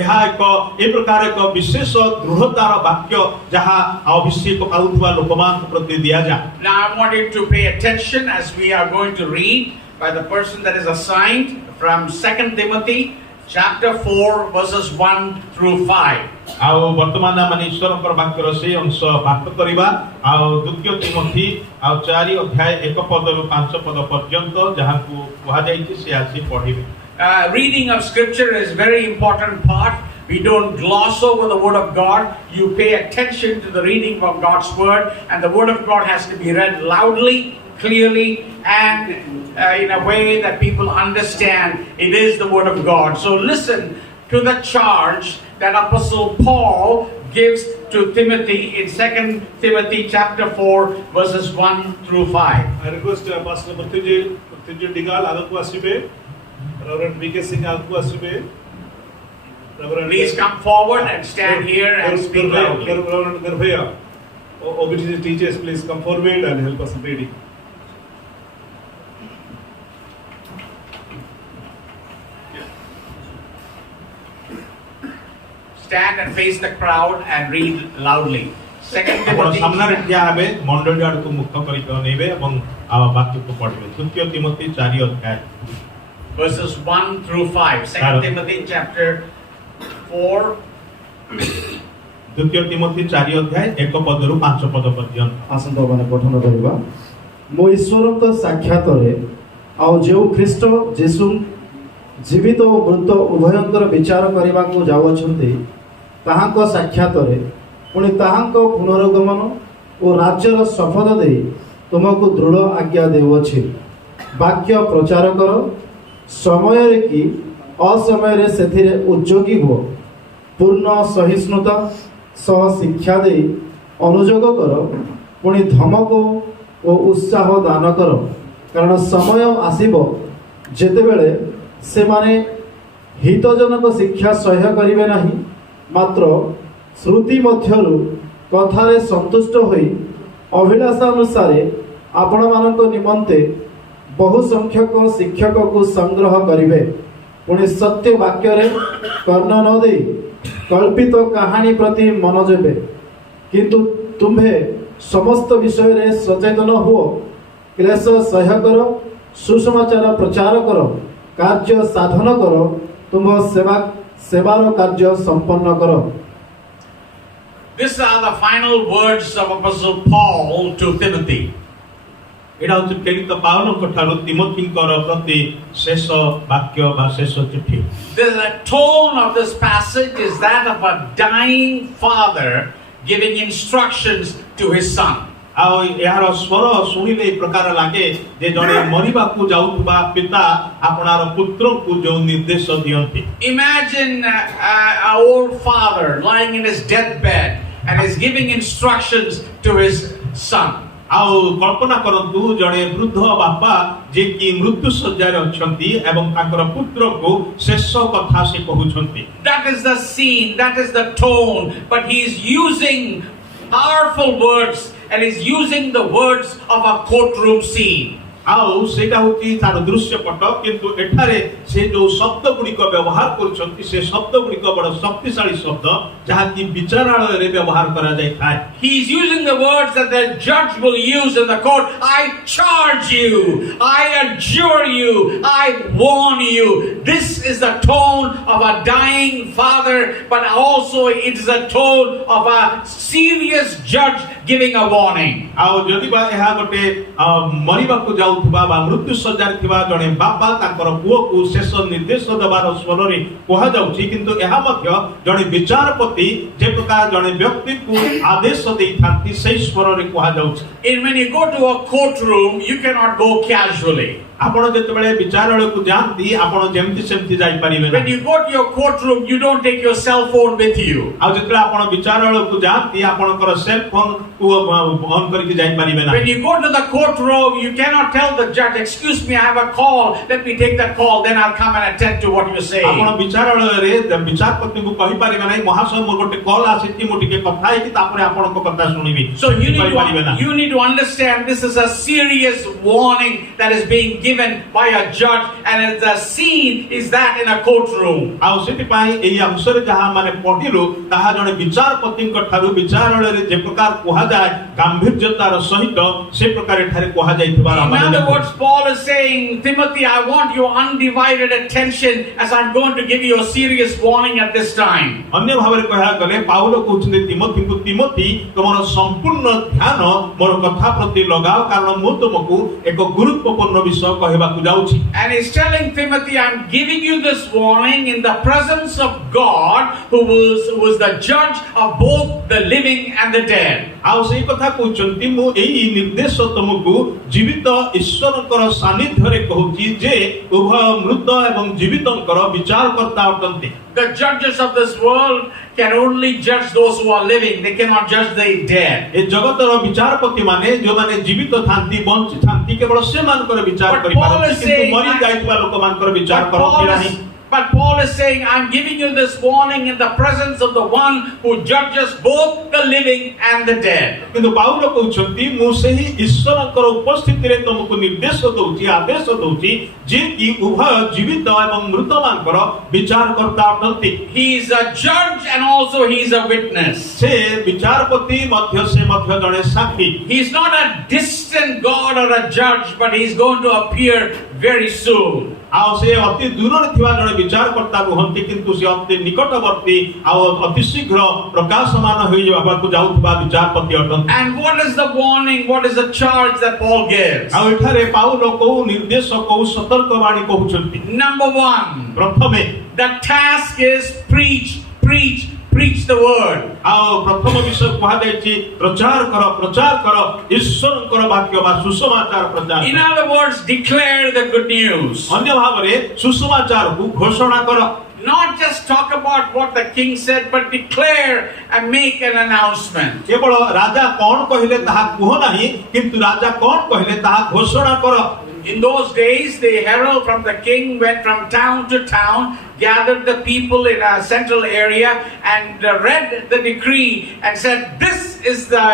ଏହା ଏକ ଏ ପ୍ରକାର ଏକ ବିଶେଷ ଦୃଢ଼ତାର ବାକ୍ୟ ଯାହା ଅଭିଷେକ ପାଉଥିବା ଲୋକମାନଙ୍କ ପ୍ରତି ଦିଆଯାଏ Now I want you to pay attention as we are going to read by the person that is assigned from 2 Timothy chapter 4 verses 1 through 5. ଆଉ ବର୍ତ୍ତମାନ ଆମେ ଈଶ୍ୱରଙ୍କର ବାକ୍ୟର ସେହି ଅଂଶ ପାଠ କରିବା ଆଉ ଦ୍ୱିତୀୟ ତିମୋଥୀ ଆଉ 4 ଅଧ୍ୟାୟ 1 ପଦରୁ 5 ପଦ ପର୍ଯ୍ୟନ୍ତ ଯାହାକୁ କୁହାଯାଇଛି ସେ ଆସି ପଢ଼ିବେ Reading of scripture is very important part. We don't gloss over the word of God. You pay attention to the reading of God's word, and the word of God has to be read loudly, clearly, and in a way that people understand it is the word of God. So listen to the charge that Apostle Paul gives to Timothy in 2 Timothy chapter 4 verses 1 through 5. I request Pastor Murthyji Digal agku asibe, Reverend V.K. Singh agku asibe, Reverend Please come forward and stand here and speak loudly. Reverend Garbhaya, OBTC teachers, please come forward and help us in reading. Stand and face the crowd and read loudly. 2 ଆପଣ Timothy ସାମ୍ନାରେ ଠିଆ ହେବେ ମଣ୍ଡଳୀ ଆଡକୁ ମୁଖ କରିକି ଅନେଇବେ ଏବଂ ଆଉ ବାକ୍ୟକୁ ପଢ଼ିବେ ଦ୍ୱିତୀୟ ତିମୋଥୀ 4 ଅଧ୍ୟାୟ verses 1 through 5. 2 Timothy chapter 4 ଦ୍ୱିତୀୟ ତିମୋଥୀ 4 ଅଧ୍ୟାୟ 1 ପଦରୁ 5 ପଦ ପର୍ଯ୍ୟନ୍ତ ଆସନ୍ତୁ ଆମେ ପଠନ କରିବା ମୋ ଈଶ୍ୱରଙ୍କ ସାକ୍ଷାତରେ ଆଉ ଯେଉଁ ଖ୍ରୀଷ୍ଟ ଯୀଶୁ ଜୀବିତ ଓ ମୃତ ଉଭୟଙ୍କର ବିଚାର କରିବାକୁ ଯାଉଅଛନ୍ତି ତାହାଙ୍କ ସାକ୍ଷାତରେ ପୁଣି ତାହାଙ୍କ ପୁନରୁଗମନ ଓ ରାଜ୍ୟର ଶପଥ ଦେଇ ତୁମକୁ ଦୃଢ଼ ଆଜ୍ଞା ଦେଉଅଛି ବାକ୍ୟ ପ୍ରଚାର କର ସମୟରେ କି ଅସମୟରେ ସେଥିରେ ଉଦ୍ଯୋଗୀ ହୁଅ ପୂର୍ଣ୍ଣ ସହିଷ୍ଣୁତା ସହ ଶିକ୍ଷା ଦେଇ ଅନୁଯୋଗ କର ପୁଣି ଧମକ ଓ ଉତ୍ସାହ ଦାନ କର କାରଣ ସମୟ ଆସିବ ଯେତେବେଳେ ସେମାନେ ହିତଜନକ ଶିକ୍ଷା ସହ୍ୟ କରିବେ ନାହିଁ ମାତ୍ର ଶ୍ରୁତି ମଧ୍ୟରୁ କଥାରେ ସନ୍ତୁଷ୍ଟ ହୋଇ ଅଭିଳାଷାନୁସାରେ ଆପଣମାନଙ୍କ ନିମନ୍ତେ ବହୁ ସଂଖ୍ୟକ ଶିକ୍ଷକକୁ ସଂଗ୍ରହ କରିବେ ପୁଣି ସତ୍ୟ ବାକ୍ୟରେ କର୍ଣ୍ଣ ନ ଦେଇ କଳ୍ପିତ କାହାଣୀ ପ୍ରତି ମନ ଦେବେ କିନ୍ତୁ ତୁମ୍ଭେ ସମସ୍ତ ବିଷୟରେ ସଚେତନ ହୁଅ କ୍ଲେଶ ସହ୍ୟ କର ସୁସମାଚାର ପ୍ରଚାର କର କାର୍ଯ୍ୟ ସାଧନ କର ତୁମ ସେବାର କାର୍ଯ୍ୟ ସମ୍ପନ୍ନ କର These are the final words of Apostle Paul to Timothy. ଏଇଟା ହେଉଛି ପ୍ରେରିତ ପାଉଲଙ୍କ ଠାରୁ ତିମୋଥୀଙ୍କର ପ୍ରତି ଶେଷ ବାକ୍ୟ ବା ଶେଷ ଚିଠି The tone of this passage is that of a dying father giving instructions to his son. ଆଉ ଏହାର ସ୍ୱର ଶୁଣିଲେ ଏ ପ୍ରକାର ଲାଗେ ଯେ ଜଣେ ମରିବାକୁ ଯାଉଥିବା ପିତା ଆପଣାର ପୁତ୍ରକୁ ଯେଉଁ ନିର୍ଦ୍ଦେଶ ଦିଅନ୍ତି। Imagine our old father lying in his deathbed and is giving instructions to his son. ଆଉ କଳ୍ପନା କରନ୍ତୁ ଜଣେ ବୃଦ୍ଧ ବାପା ଯେ କି ମୃତ୍ୟୁ ଶଯ୍ୟାରେ ଅଛନ୍ତି ଏବଂ ତାଙ୍କର ପୁତ୍ରକୁ ଶେଷ କଥା ସେ କହୁଛନ୍ତି। That is the scene, that is the tone, but he is using powerful words and is using the words of a courtroom scene. ଆଉ ସେଇଟା ହଉଛି ତାର ଦୃଶ୍ୟପଟ, କିନ୍ତୁ ଏଠାରେ ସେ ଯୋଉ ଶବ୍ଦ ଗୁଡ଼ିକ ବ୍ୟବହାର କରୁଛନ୍ତି ସେ ଶବ୍ଦ ଗୁଡ଼ିକ ବଡ଼ ଶକ୍ତିଶାଳୀ ଶବ୍ଦ ଯାହାକି ବିଚାରାଳୟରେ ବ୍ୟବହାର କରାଯାଇଥାଏ। He is using the words that the judge will use in the court. I charge you, I adjure you, I warn you. This is the tone of a dying father, but also it is a tone of a serious judge giving a warning. ଆଉ ଯଦି ବା ଏହା ଗୋଟେ ମରିବାକୁ ଯାଉଥିବା ବା ମୃତ୍ୟୁ ଶଯ୍ୟାରେ ଥିବା ଜଣେ ବାପା ତାଙ୍କର ପୁଅକୁ ଶେଷ ନିର୍ଦ୍ଦେଶ ଦେବାର ସ୍ୱରରେ କୁହାଯାଉଛି, କିନ୍ତୁ ଏହା ମଧ୍ୟ ଜଣେ ବିଚାରପତି ଯେ ପ୍ରକାର ଜଣେ ବ୍ୟକ୍ତିକୁ ଆଦେଶ ଦେଇଥାନ୍ତି ସେହି ସ୍ୱରରେ କୁହାଯାଉଛି। And when you go to a courtroom, you cannot go casually. ଆପଣ ଯେତେବେଳେ ବିଚାରାଳୟକୁ ଯାଆନ୍ତି ଆପଣ ଯେମିତି ସେମିତି ଯାଇପାରିବେ When you go to your courtroom, you don't take your cell phone with you. ଆଉ ଯେତେବେଳେ ଆପଣ ବିଚାରାଳୟକୁ ଯାଆନ୍ତି ଆପଣଙ୍କର ସେଲ ଫୋନକୁ ଅନ୍ କରିକି ଯାଇପାରିବେ ନା। When you go to the courtroom, you cannot tell the judge, excuse me, I have a call, let me take that call, then I'll come and attend to what you're saying. ଆପଣ ବିଚାରାଳୟରେ ବିଚାରପତିଙ୍କୁ କହିପାରିବେ ନାହିଁ ମହାଶୟ ମୋର ଗୋଟେ କଲ୍ ଆସିଛି ମୁଁ ଟିକେ କଥା ହେଇକି ତାପରେ ଆପଣଙ୍କ କଥା ଶୁଣିବି। So you need to understand this is a serious warning that is being given by a judge, and the scene is that in a courtroom. ଆଉ ସେଥିପାଇଁ ଏହି ଅଂଶରେ ଯାହା ମାନେ ପଢିଲୁ ତାହା ଜଣେ ବିଚାରପତିଙ୍କ ଠାରୁ ବିଚାରାଳୟରେ ଯେ ପ୍ରକାର କୁହାଯାଏ ଗାମ୍ଭୀର୍ଯ୍ୟତାର ସହିତ ସେ ପ୍ରକାର ଏଠାରେ କୁହାଯାଇଥିବାର In other words, Paul is saying, Timothy, I want your undivided attention as I'm going to give you a serious warning at this time. ଅନ୍ୟ ଭାବରେ କହିବାକୁ ଗଲେ ପାଉଲ କହୁଛନ୍ତି ତିମୋଥୀଙ୍କୁ, ତିମୋଥୀ ତୁମର ସମ୍ପୂର୍ଣ୍ଣ ଧ୍ୟାନ ମୋର କଥା ପ୍ରତି ଲଗାଅ କାରଣ ମୁଁ ତୁମକୁ ଏକ ଗୁରୁତ୍ୱପୂର୍ଣ୍ଣ ବିଷୟ କହିବାକୁ ଯାଉଛି। And he's telling Timothy, I'm giving you this warning in the presence of God who was the judge of both the living and the dead. ଆଉ ସେଇ କଥା କହୁଛନ୍ତି ମୁଁ ଏହି ନିର୍ଦ୍ଦେଶ ତୁମକୁ ଜୀବିତ ଈଶ୍ୱରଙ୍କର ସାନ୍ନିଧ୍ୟରେ କହୁଛି ଯେ ଉଭୟ ମୃତ ଏବଂ ଜୀବିତଙ୍କର ବିଚାରକର୍ତ୍ତା ଅଟନ୍ତି। The judges of this world can only judge those who are living. They cannot judge the dead. ଏ ଜଗତର ବିଚାରପତି ମାନେ ଯେଉଁମାନେ ଜୀବିତ ଥାନ୍ତି ବଞ୍ଚିଥାନ୍ତି କେବଳ ସେମାନଙ୍କର ବିଚାର କରିପାରନ୍ତି, କିନ୍ତୁ ମରି ଯାଇଥିବା ଲୋକମାନଙ୍କର ବିଚାର କରନ୍ତି ନାହିଁ। But Paul is saying, I'm giving you this warning in the presence of the one who judges both the living and the dead. କିନ୍ତୁ ପାଉଲ କହୁଛନ୍ତି ମୁଁ ସେହି ଈଶ୍ୱରଙ୍କର ଉପସ୍ଥିତିରେ ତୁମକୁ ନିର୍ଦ୍ଦେଶ ଦଉଛି ଆଦେଶ ଦଉଛି ଯେ କି ଉଭୟ ଜୀବିତ ଏବଂ ମୃତମାନଙ୍କର ବିଚାରକର୍ତ୍ତା ଅଟନ୍ତି। He is a judge and also he is a witness. ସେ ବିଚାରପତି ମଧ୍ୟ ସେ ମଧ୍ୟ ଜଣେ ସାକ୍ଷୀ। He is not a distant God or a judge, but he is going to appear very soon. ଆଉ ସେ ଅତି ଦୂରରେ ଥିବା ଜଣେ ବିଚାରକର୍ତ୍ତା ନୁହନ୍ତି, କିନ୍ତୁ ସେ ଅତି ନିକଟବର୍ତ୍ତୀ ଆଉ ଅତି ଶୀଘ୍ର ପ୍ରକାଶମାନ ହୋଇଯିବାକୁ ଯାଉଥିବା ବିଚାରପତି ଅଟନ୍ତି। And what is the warning? What is the charge that Paul gives? ଆଉ ଏଠାରେ ପାଉଲ କୋଉ ନିର୍ଦ୍ଦେଶ କୋଉ ସତର୍କବାଣୀ କହୁଛନ୍ତି? Number one, ପ୍ରଥମେ the task is preach the word. ଆଉ ପ୍ରଥମ ବିଷୟ କୁହାଯାଇଛି ପ୍ରଚାର କର ଈଶ୍ୱରଙ୍କର ବାକ୍ୟ ବା ସୁସମାଚାର ପ୍ରଚାର। In other words, declare the good news. ଅନ୍ୟ ଭାବରେ ସୁସମାଚାରକୁ ଘୋଷଣା କର। Not just talk about what the king said, but declare and make an announcement. କେବଳ ରାଜା କଣ କହିଲେ ତାହା କୁହ ନାହିଁ, କିନ୍ତୁ ରାଜା କଣ କହିଲେ ତାହା ଘୋଷଣା କର। In those days, the herald from the king went from town to town, gathered the people in a central area, and read the decree and said, this is the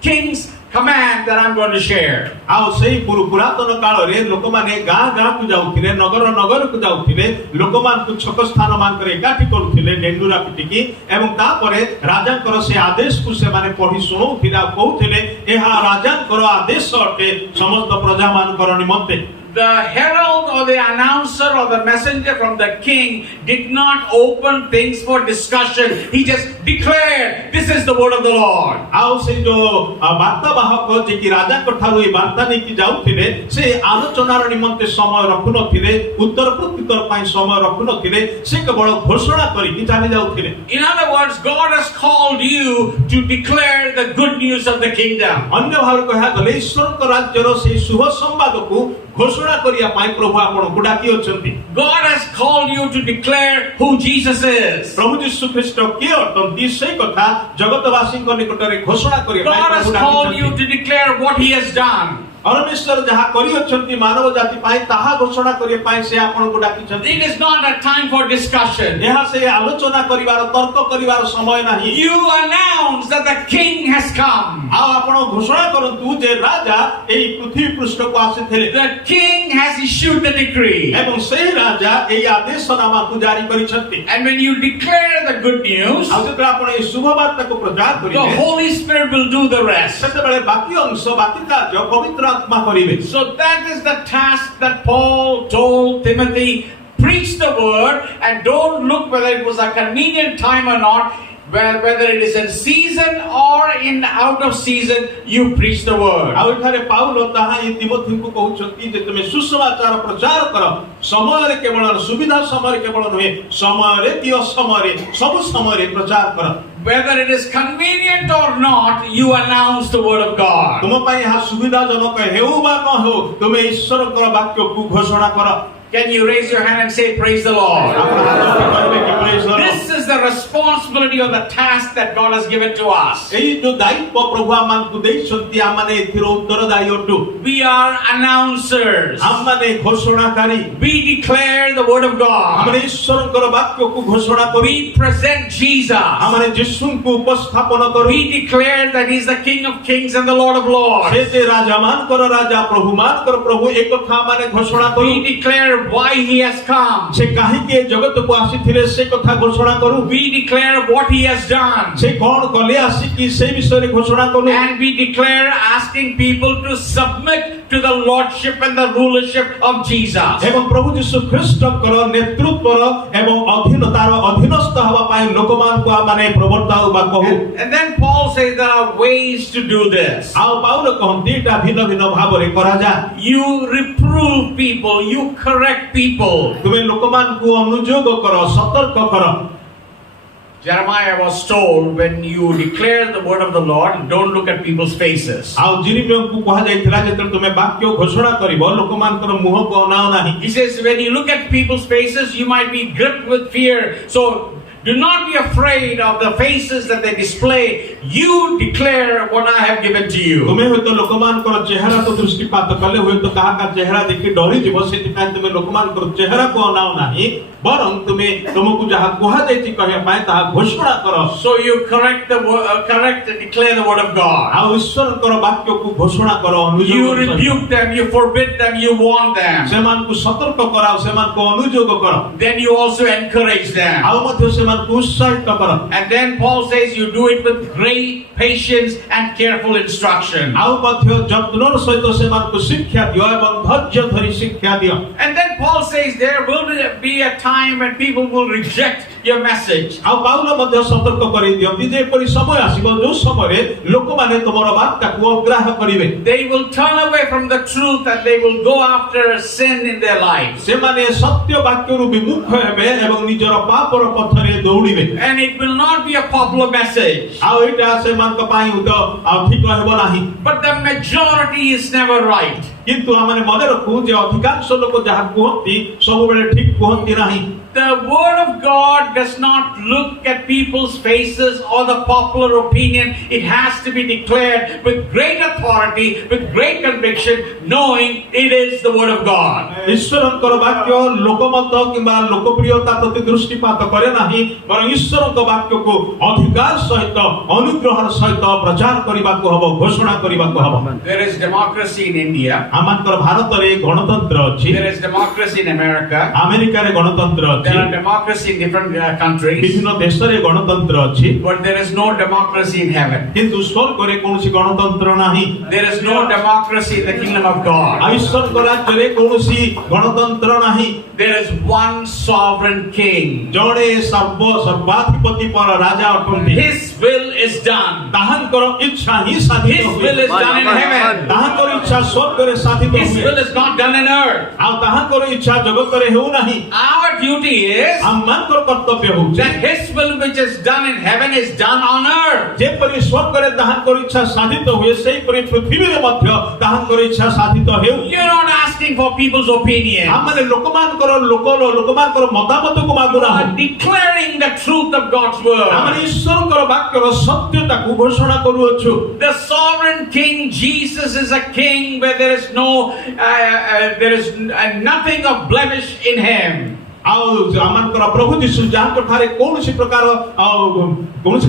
king's command that I'm going to share. ଆଉ ସେଇ ପୁରାତନ କାଳରେ ଲୋକମାନେ ଗାଁ ଗାଁକୁ ଯାଉଥିଲେ, ନଗରକୁ ଯାଉଥିଲେ, ଲୋକମାନଙ୍କୁ ଛକ ସ୍ଥାନ ମାନଙ୍କରେ ଏକାଠି କରୁଥିଲେ ଡେଣ୍ଡୁରା ପିଟିକି, ଏବଂ ତାପରେ ରାଜାଙ୍କର ସେ ଆଦେଶକୁ ସେମାନେ ପଢି ଶୁଣଉଥିଲେ ଆଉ କହୁଥିଲେ ଏହା ରାଜାଙ୍କର ଆଦେଶ ଅଟେ ସମସ୍ତ ପ୍ରଜା ମାନଙ୍କର ନିମନ୍ତେ। the herald or the announcer or the messenger from the king did not open things for discussion. He just declared, this is the word of the Lord. ଆଉ ସେ ଯୋ ବାର୍ତ୍ତା ବାହକ ଯେ କି ରାଜାଙ୍କ ଠାରୁ এই ବାର୍ତ୍ତା ନେଇକି ଯାଉଥିଲେ ସେ ଆଲୋଚନାର ନିମନ୍ତେ ସମୟ ରଖୁନଥିଲେ, ଉତ୍ତର ପ୍ରତ୍ୟୁତ୍ତର ପାଇଁ ସମୟ ରଖୁନଥିଲେ, ସେ କେବଳ ଘୋଷଣା କରିକି ଚାଲି ଯାଉଥିଲେ। In other words, God has called you to declare the good news of the kingdom. ଅନ୍ୟ ଭାବରେ କହିବା ଗଲେ ଈଶ୍ୱରଙ୍କ ରାଜ୍ୟର ସେହି ଶୁଭ ସମ୍ବାଦକୁ ଘୋଷଣା କରିବା ପାଇଁ ପ୍ରଭୁ ଆପଣଙ୍କୁ ଡାକି ଅଛନ୍ତି। God has called you to declare who Jesus is. ପ୍ରଭୁ ଯୀଶୁ ଖ୍ରୀଷ୍ଟ କିଏ ଅଟନ୍ତି ସେଇ କଥା ଜଗତବାସୀଙ୍କ ନିକଟରେ ଘୋଷଣା କରିବା ପାଇଁ God has ପ୍ରଭୁ called you ଡାକିଛନ୍ତି। to declare what He has done. ପରମେଶ୍ୱର ଯାହା କରିଅଛନ୍ତି ମାନବ ଜାତି ପାଇଁ ତାହା ଘୋଷଣା କରିବା ପାଇଁ ସେ ଆପଣଙ୍କୁ ଡାକିଛନ୍ତି। It is not a time for discussion. ଏହା ସେ ଆଲୋଚନା କରିବାର ତର୍କ କରିବାର ସମୟ ନାହିଁ। You announce that the King has come. ଆଉ ଆପଣ ଘୋଷଣା କରନ୍ତୁ ଯେ ରାଜା ଏହି ପୃଥିବୀ ପୃଷ୍ଠକୁ ଆସିଥିଲେ। The King has issued the decree. ଏବଂ ସେହି ରାଜା ଏହି ଆଦେଶନାମାକୁ ଜାରି କରିଛନ୍ତି। And when you declare the good news, ଆଉ ଯେତେବେଳେ ଆପଣ ଏହି ଶୁଭ ବାର୍ତ୍ତାକୁ ପ୍ରଚାର the କରିବେ Holy Spirit will do the rest. ସେତେବେଳେ ବାକି ଅଂଶ ବାକି କାର୍ଯ୍ୟ ପବିତ୍ର ଆତ୍ମା କରିବେ। So that is the task that Paul told Timothy. Preach the word and don't look whether it was a convenient time or not. Whether it is in season or in out of season, you preach the word. ଆଉ ଏଠାରେ ପାଉଲ ତାହା ଏହି ତିମୋଥୀଙ୍କୁ କହୁଛନ୍ତି ଯେ ତୁମେ ସୁସମାଚାର ପ୍ରଚାର କର। ସମୟରେ କେବଳ ସୁବିଧା ସମୟରେ କେବଳ ନୁହେଁ, ସମୟରେ କି ଅସମୟରେ ସବୁ ସମୟରେ ପ୍ରଚାର କର। Whether it is convenient or not, you announce the word of God. ତୁମ ପାଇଁ ଏହା ସୁବିଧାଜନକ ହେଉ ବା ନ ହେଉ ତୁମେ ଈଶ୍ୱରଙ୍କର ବାକ୍ୟକୁ ଘୋଷଣା କର। Can you raise your hand and say, praise the Lord? This is the responsibility of the task that God has given to us. ଏହି ଯୋଉ ଦାୟିତ୍ୱ ପ୍ରଭୁ ଆମମାନଙ୍କୁ ଦେଇଛନ୍ତି ଆମମାନେ ଏଥିର ଉତ୍ତରଦାୟୀ ଅଟୁ। We are announcers. ଆମମାନେ ଘୋଷଣାକାରୀ। We declare the word of God. ଆମମାନେ ଈଶ୍ୱରଙ୍କର ବାକ୍ୟକୁ ଘୋଷଣା କରୁ। We present Jesus. ଆମମାନେ ଯୀଶୁଙ୍କୁ ଉପସ୍ଥାପନ କରୁ। We declare that He is the King of Kings and the Lord of Lords. ସେ ଯେ ରାଜାମାନଙ୍କର ରାଜା ପ୍ରଭୁମାନଙ୍କର ପ୍ରଭୁ ଏ କଥା ଆମମାନେ ଘୋଷଣା କରୁ। We declare why He has come. ସେ କାହିଁକି ଏ ଜଗତକୁ ଆସିଥିଲେ ସେ କଥା ଘୋଷଣା କରୁ। We declare what He has done. ସେ କଣ କଲେ ଆସିକି ସେ ବିଷୟରେ ଘୋଷଣା କରୁ। And we declare asking people to submit to the lordship and the rulership of Jesus. ଏବଂ ପ୍ରଭୁ ଯୀଶୁ ଖ୍ରୀଷ୍ଟଙ୍କର ନେତୃତ୍ୱର ଏବଂ ଅଧୀନତାର ଅଧୀନସ୍ଥ ହେବା ପାଇଁ ଲୋକମାନଙ୍କୁ ଆମମାନେ ପ୍ରବର୍ତ୍ତାଉ ବା କହୁ। And then Paul says there are ways to do this. ଆଉ ପାଉଲ କହନ୍ତି ଏଟା ଭିନ୍ନ ଭିନ୍ନ ଭାବରେ କରାଯାଏ। You reprove people, you correct people. ତୁମେ ଲୋକମାନଙ୍କୁ ଅନୁଯୋଗ କର, ସତର୍କ କର। Jeremiah was told, when you declare the word of the Lord, don't look at people's faces. ଆଉ ଜିରିମିୟଙ୍କୁ କୁହାଯାଇଥିଲା ଯେତେବେଳେ ତୁମେ ବାକ୍ୟ ଘୋଷଣା କରିବ ଲୋକମାନଙ୍କର ମୁହଁକୁ ଅନାଅ ନାହିଁ। He says, when you look at people's faces, you might be gripped with fear. So do not be afraid of the faces that they display. You declare what I have given to you. ତୁମେ ହୁଏତ ଲୋକମାନଙ୍କର ଚେହେରାକୁ ଦୃଷ୍ଟିପାତ କଲେ ହୁଏତ କାହା ଚେହେରା ଦେଖି ଡରିଯିବ, ସେଥିପାଇଁ ତୁମେ ଲୋକମାନଙ୍କର ଚେହେରାକୁ ଅନାଅ ନାହିଁ, ବରଂ ତୁମେ ତୁମକୁ ଯାହା କୁହାଯାଇଛି କହିବା ପାଇଁ ତାହା ଘୋଷଣା କର। So you correct and declare the word of God. ଆଉ ଈଶ୍ୱରଙ୍କର ବାକ୍ୟକୁ ଘୋଷଣା କର, You ଅନୁଯୋଗ କର। rebuke them, you forbid them, you warn them. ସେମାନଙ୍କୁ ସତର୍କ କରାଅ, ସେମାନଙ୍କୁ ଅନୁଯୋଗ କର। Then you also encourage them. ଆଉ ମଧ୍ୟ ସେମାନଙ୍କୁ ଉତ୍ସାହିତ କର। And then Paul says you do it with great patience and careful instruction. ଆଉ ମଧ୍ୟ ଯତ୍ନର ସହିତ ସେମାନଙ୍କୁ ଶିକ୍ଷା ଦିଅ ଏବଂ ଧୈର୍ଯ୍ୟ ଧରି ଶିକ୍ଷା ଦିଅ। And then Paul says there will be a time when people will reject your message. ଆଉ ପାଉଲ ମଧ୍ୟ ସତର୍କ କରି ଦିଅନ୍ତି ଯେ ଏପରି ସମୟ ଆସିବ ଯୋଉ ସମୟରେ ଲୋକମାନେ ତୁମର ବାର୍ତ୍ତାକୁ ଅଗ୍ରାହ୍ୟ କରିବେ। They will turn away from the truth and they will go after sin in their lives. ସେମାନେ ସତ୍ୟ ବାକ୍ୟରୁ ବିମୁଖ ହେବେ ଏବଂ ନିଜର ପାପର ପଥରେ ଦୌଡ଼ିବେ। And it will not be a popular message. ଆଉ ଏଇଟା ସେମାନଙ୍କ ପାଇଁ ଆଉ ଠିକ ହେବ ନାହିଁ। But the majority is never right. କିନ୍ତୁ ଆମେ ମନେ ରଖୁ ଯେ ଅଧିକାଂଶ ଲୋକ ଯାହା କୁହନ୍ତି ସବୁବେଳେ ଠିକ କୁହନ୍ତି ନାହିଁ। The word of God does not look at people's faces or the popular opinion. It has to be declared with great authority, with great conviction, knowing it is the word of God. ଈଶ୍ୱରଙ୍କର ବାକ୍ୟ ଲୋକମତ କିମ୍ବା ଲୋକପ୍ରିୟତା ପ୍ରତି ଦୃଷ୍ଟିପାତ କରେ ନାହିଁ, ବରଂ ଈଶ୍ୱରଙ୍କ ବାକ୍ୟକୁ ଅଧିକାର ସହିତ ଅନୁଗ୍ରହର ସହିତ ପ୍ରଚାର କରିବାକୁ ହେବ, ଘୋଷଣା କରିବାକୁ ହେବ। There is democracy in India. ଆମଙ୍କର ଭାରତରେ ଗଣତନ୍ତ୍ର ଅଛି। There is democracy in America. ଆମେରିକାରେ ଗଣତନ୍ତ୍ର ଅଛି There are democracy in different countries, ବିଭିନ୍ନ ଦେଶରେ ଗଣତନ୍ତ୍ର ଅଛି but there is no democracy in heaven. କିନ୍ତୁ ସ୍ୱର୍ଗରେ କୌଣସି ଗଣତନ୍ତ୍ର ନାହିଁ There is no democracy in the kingdom of God. ଆଉ ଈଶ୍ୱରଙ୍କ ରାଜ୍ୟରେ କୌଣସି ଗଣତନ୍ତ୍ର ନାହିଁ There is one sovereign king. ଜଣେ ସର୍ବାଧିପତି ପର ରାଜା ଅଟନ୍ତି His will is done. ତାହାଙ୍କର ଇଚ୍ଛା ହିଁ ସାଧିତ His ହୁଏ will is done in heaven. ତାହାଙ୍କର ଇଚ୍ଛା ସ୍ୱର୍ଗରେ ସାଧିତ His ହୁଏ will is not done in earth. ଆଉ ତାହାଙ୍କର ଇଚ୍ଛା ଜଗତରେ ହେଉନାହିଁ Our duty is ଆମମାନଙ୍କର କର୍ତ୍ତବ୍ୟ ହେଉଛି that His will which is done in heaven is done on earth. ଯେପରି ସ୍ୱର୍ଗରେ ତାହାଙ୍କର ଇଚ୍ଛା ସାଧିତ ହୁଏ ସେହିପରି ପୃଥିବୀରେ ମଧ୍ୟ ତାହାଙ୍କର ଇଚ୍ଛା ସାଧିତ ହେଉ You're not asking for people's opinion. ଆମେ ଲୋକମାନଙ୍କର ମତାମତକୁ You ମାଗୁନାହୁଁ are declaring the truth of God's word. ଆମେ ଈଶ୍ୱରଙ୍କର ବାକ୍ୟର ସତ୍ୟତାକୁ ଘୋଷଣା କରୁଅଛୁ The sovereign King Jesus is a king where there is nothing of blemish in him. ଆଉ ଆମଙ୍କର ପ୍ରଭୁ ଯୀଶୁ ଯାହାଙ୍କ ଠାରେ କୌଣସି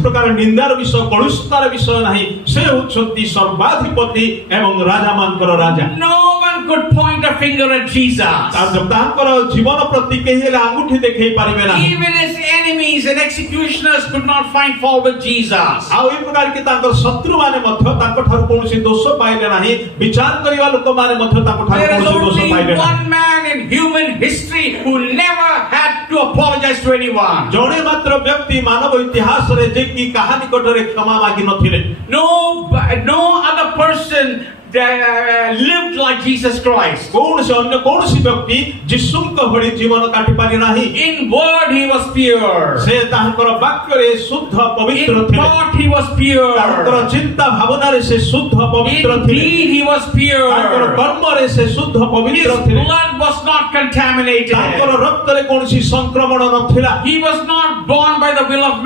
ପ୍ରକାର ନିନ୍ଦାର ବିଷୟ କଳୁଷତାର ବିଷୟ ନାହିଁ ସେ ହେଉଛନ୍ତି ସର୍ବାଧିପତି ଏବଂ ରାଜାମାନଙ୍କର ରାଜା No one could point a finger at Jesus. ତାଙ୍କର ଜୀବନ ପ୍ରତି କେହି ହେଲେ ଆଙ୍ଗୁଠି ଦେଖେଇ ପାରିବେ ନାହିଁ Even his enemies and executioners could not find fault with Jesus. ଆଉ ଏହି ପ୍ରକାର କି ତାଙ୍କର ଶତ୍ରୁମାନେ ମଧ୍ୟ ତାଙ୍କ ଠାରୁ କୌଣସି ଦୋଷ ପାଇଲେ ନାହିଁ ବିଚାର କରିବା ଲୋକମାନେ ମଧ୍ୟ ତାଙ୍କ ଠାରୁ There is କୌଣସି ଦୋଷ only ପାଇଲେ ନାହିଁ one man in human history who never had to apologize to anyone. ଜଣେ ମାତ୍ର ବ୍ୟକ୍ତି ମାନବ ଇତିହାସରେ ଯେ କି କାହା ନିକଟରେ କ୍ଷମା ମାଗି ନଥିଲେ No other person lived like Jesus Christ. ଅନ୍ୟ କୌଣସି ବ୍ୟକ୍ତି ଯୀଶୁଙ୍କ ଭଳି ଜୀବନ କାଟି ପାରି ନାହିଁ In word he was pure. ସେ ତାଙ୍କର ବାକ୍ୟରେ ଶୁଦ୍ଧ ପବିତ୍ର In ଥିଲେ thought he was ତାଙ୍କର pure. ଚିନ୍ତା ଭାବନାରେ ସେ ଶୁଦ୍ଧ ପବିତ୍ର In ଥିଲେ deed he was ତାଙ୍କର pure. କର୍ମରେ ସେ ଶୁଦ୍ଧ His ପବିତ୍ର ଥିଲେ blood was not contaminated. ତାଙ୍କର ରକ୍ତରେ କୌଣସି ସଂକ୍ରମଣ ନଥିଲା He was not born by the will of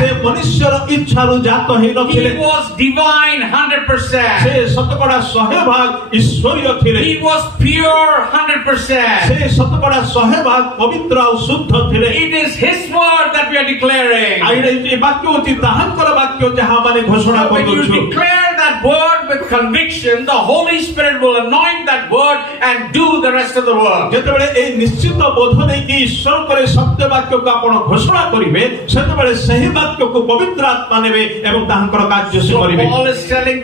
ସେ man. ମନୁଷ୍ୟର ଇଚ୍ଛାରୁ ଜାତ ହେଇ ନଥିଲେ He was divine ସେ 100%. ଶତକଡ଼ା 100% ଈଶ୍ୱରୀୟ ଥିଲେ He was pure 100%. ସେ ଶତକଡ଼ା 100% ପବିତ୍ର ଆଉ ଶୁଦ୍ଧ ଥିଲେ It is His word that we are declaring. ଆଉ ଏ ବାକ୍ୟ ହେଉଛି ତାହାଙ୍କର ବାକ୍ୟ ଯାହା ମାନେ ଘୋଷଣା When you କରୁଛୁ declare that word with conviction, the Holy Spirit will anoint that word and do the rest of the work. ଯେତେବେଳେ এই ନିଶ୍ଚିତ ବୋଧ ନେଇକି ଈଶ୍ୱରଙ୍କର ସତ୍ୟ ବାକ୍ୟକୁ ଆପଣ ଘୋଷଣା କରିବେ ସେତେବେଳେ ସେହି ବାକ୍ୟକୁ ପବିତ୍ର ଆତ୍ମା ନେବେ ଏବଂ ତାହାଙ୍କର କାର୍ଯ୍ୟ ସେ So କରିବେ Paul is telling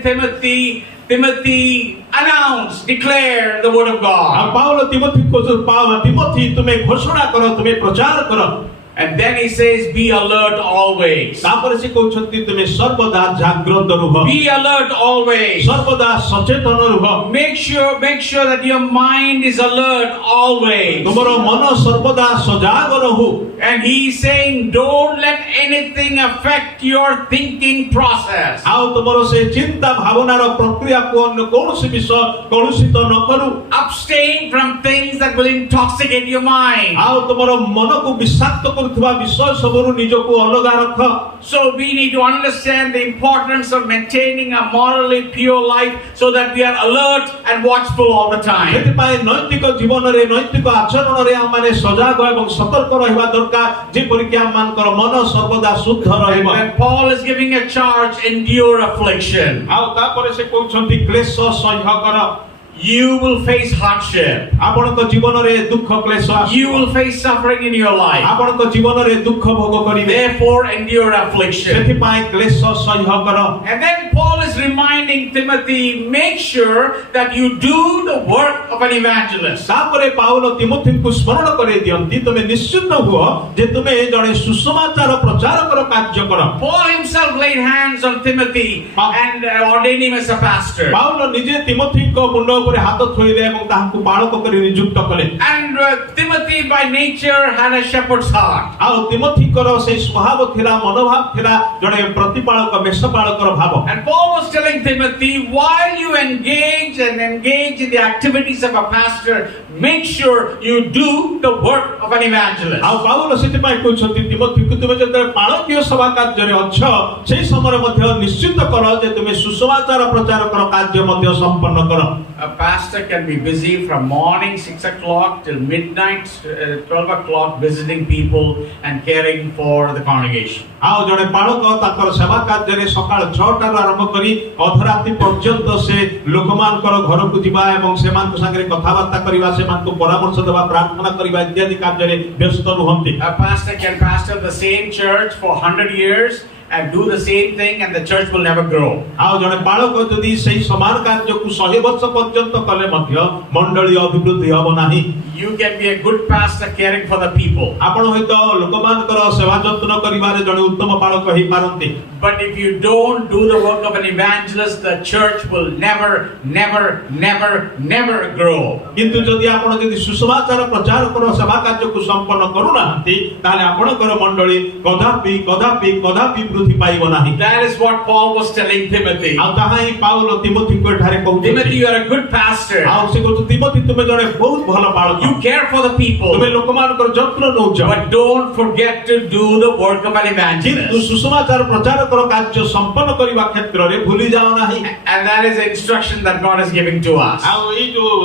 Timothy, announce, declare the word of ଆଉ God. ପାଉଲ ତିମୋଥୀ ତୁମେ ଘୋଷଣା କର ତୁମେ ପ୍ରଚାର କର And then he says, be alert always. ତାପରେ ସେ କହୁଛନ୍ତି ତୁମେ ସର୍ବଦା ଜାଗ୍ରତ ରୁହ Be alert always. ସର୍ବଦା ସଚେତନ ରୁହ Make sure that your mind is alert always. ତୁମର ମନ ସର୍ବଦା ସଜାଗ ରହୁ And he's saying, don't let anything affect your thinking process. ଆଉ ତୁମର ସେ ଚିନ୍ତା ଭାବନାର ପ୍ରକ୍ରିୟାକୁ ଅନ୍ୟ କୌଣସି ବିଷୟ କଳୁଷିତ ନ କରୁ Abstain from things that will intoxicate your mind. ଆଉ ତୁମର ମନକୁ ବିଷାକ୍ତ କରୁଥିବା ବିଷୟ ସବୁରୁ ନିଜକୁ ଅଲଗା ରଖ So we need to understand the importance of maintaining a morally pure life so that we are alert and watchful all the time. ସେଥିପାଇଁ ନୈତିକ ଜୀବନରେ ନୈତିକ ଆଚରଣରେ ଆମମାନେ ସଜାଗ ଏବଂ ସତର୍କ ରହିବା ଦରକାର ଯେପରିକି ଆମମାନଙ୍କର ମନ ସର୍ବଦା ଶୁଦ୍ଧ And ରହିବ when Paul is giving a charge, endure affliction. ଆଉ ତାପରେ ସେ କହୁଛନ୍ତି କ୍ଲେଶ ସହ୍ୟ କର You will face hardship. ଆପଣଙ୍କ ଜୀବନରେ ଦୁଃଖ କ୍ଲେଶ You will face suffering in your life. ଆପଣଙ୍କ ଜୀବନରେ ଦୁଃଖ ଭୋଗ କରିବେ Therefore, endure affliction. ସେଥିପାଇଁ କ୍ଲେଶ ସହ୍ୟ କର And then Paul is reminding Timothy, make sure that you do the work of an evangelist. ତାପରେ ପାଉଲ ତିମୋଥୀଙ୍କୁ ସ୍ମରଣ କରାଇ ଦିଅନ୍ତି ତୁମେ ନିଶ୍ଚିତ ହୁଅ ଯେ ତୁମେ ଜଣେ ସୁସମାଚାର ପ୍ରଚାରକର କାର୍ଯ୍ୟ କର Paul himself laid hands on Timothy and ordained him as a pastor. Paul ନିଜେ ତିମୋଥୀଙ୍କ ମୁଣ୍ଡ ଉପରେ ହାତ ଥୋଇଲେ ଏବଂ ତାହାଙ୍କୁ ବାଳକ କରି ନିଯୁକ୍ତ କଲେ And Timothy by nature had a shepherd's heart. ଆଉ ତିମୋଥୀଙ୍କର ସେଇ ସ୍ୱଭାବ ଥିଲା ମନୋଭାବ ଥିଲା ଜଣେ ପ୍ରତିପାଳକ ମେଷପାଳକର ଭାବ And Paul was telling Timothy, while you engage in the activities of a pastor, make sure you do the work of an evangelist. ଆଉ ପାଉଲ ସେଥିପାଇଁ କହୁଛନ୍ତି ତିମୋଥୀକୁ ତୁମେ ଯେତେବେଳେ ପାଳକୀୟ ସଭା କାର୍ଯ୍ୟରେ ଅଛ ସେହି ସମୟରେ ମଧ୍ୟ ନିଶ୍ଚିତ କର ଯେ ତୁମେ ସୁସମାଚାର ପ୍ରଚାରକର କାର୍ଯ୍ୟ ମଧ୍ୟ ସମ୍ପନ୍ନ କର pastor can be busy from morning 6 o'clock till midnight, 12 o'clock, visiting people and caring for the congregation. ଆଉ ଜଣେ ପାଳକ ତାଙ୍କର ସେବା କାର୍ଯ୍ୟରେ ସକାଳ 6ଟାରୁ ଆରମ୍ଭ କରି ଅଧରାତି ପର୍ଯ୍ୟନ୍ତ ସେ ଲୋକମାନଙ୍କର ଘରକୁ ଯିବା ଏବଂ ସେମାନଙ୍କ ସାଙ୍ଗରେ କଥାବାର୍ତ୍ତା କରିବା, ସେମାନଙ୍କୁ ପରାମର୍ଶ ଦେବା, ପ୍ରାର୍ଥନା କରିବା ଇତ୍ୟାଦି କାର୍ଯ୍ୟରେ ବ୍ୟସ୍ତ ରୁହନ୍ତି। A pastor can pastor the same church for 100 years and do the same thing, and the church will never grow. ଆଉ ଜଣେ ପାଳକ ଯଦି ସେହି ସମାନ କାର୍ଯ୍ୟକୁ 100 ବର୍ଷ ପର୍ଯ୍ୟନ୍ତ କଲେ ମଧ୍ୟ ମଣ୍ଡଳୀ ଅଭିବୃଦ୍ଧି ହେବ ନାହିଁ। You can be a good pastor caring for the people. ଆପଣ ହୁଏତ ଲୋକମାନଙ୍କର ସେବା ଯତ୍ନ କରିବାରେ ଜଣେ ଉତ୍ତମ ପାଳକ ହେଇପାରନ୍ତି। But if you don't do the work of an evangelist, the church will never, never, never, never grow. କିନ୍ତୁ ଯଦି ଆପଣ ଯଦି ସୁସମାଚାର ପ୍ରଚାରକର ସେବା କାର୍ଯ୍ୟକୁ ସମ୍ପନ୍ନ କରୁନାହାନ୍ତି ତାହେଲେ ଆପଣଙ୍କର ମଣ୍ଡଳୀ କଦାପି କଦାପି କଦାପି ବୃଦ୍ଧି ପାଇବ ନାହିଁ। That is what Paul was telling Timothy. ଆଉ ତାହା ହିଁ ପାଉଲ ତିମୋଥୀଙ୍କୁ ଏଠାରେ କହୁଛନ୍ତି। Timothy, you are a good pastor. ଆଉ ସେ କହୁଛନ୍ତି ତିମୋଥୀ ତୁମେ ଜଣେ ବହୁତ ଭଲ ପାଳକ। You care for the people. ତୁମେ ଲୋକମାନଙ୍କର ଯତ୍ନ ନେଉଛ। But don't forget to do the work of an କିନ୍ତୁ evangelist. ସୁସମାଚାର ପ୍ରଚାରକର କାର୍ଯ୍ୟ ସମ୍ପନ୍ନ କରିବା କ୍ଷେତ୍ରରେ ଭୁଲି ଯାଅ ନାହିଁ। And that is the instruction that God is giving to us. ଆଉ ଏଇ ଯୋଉ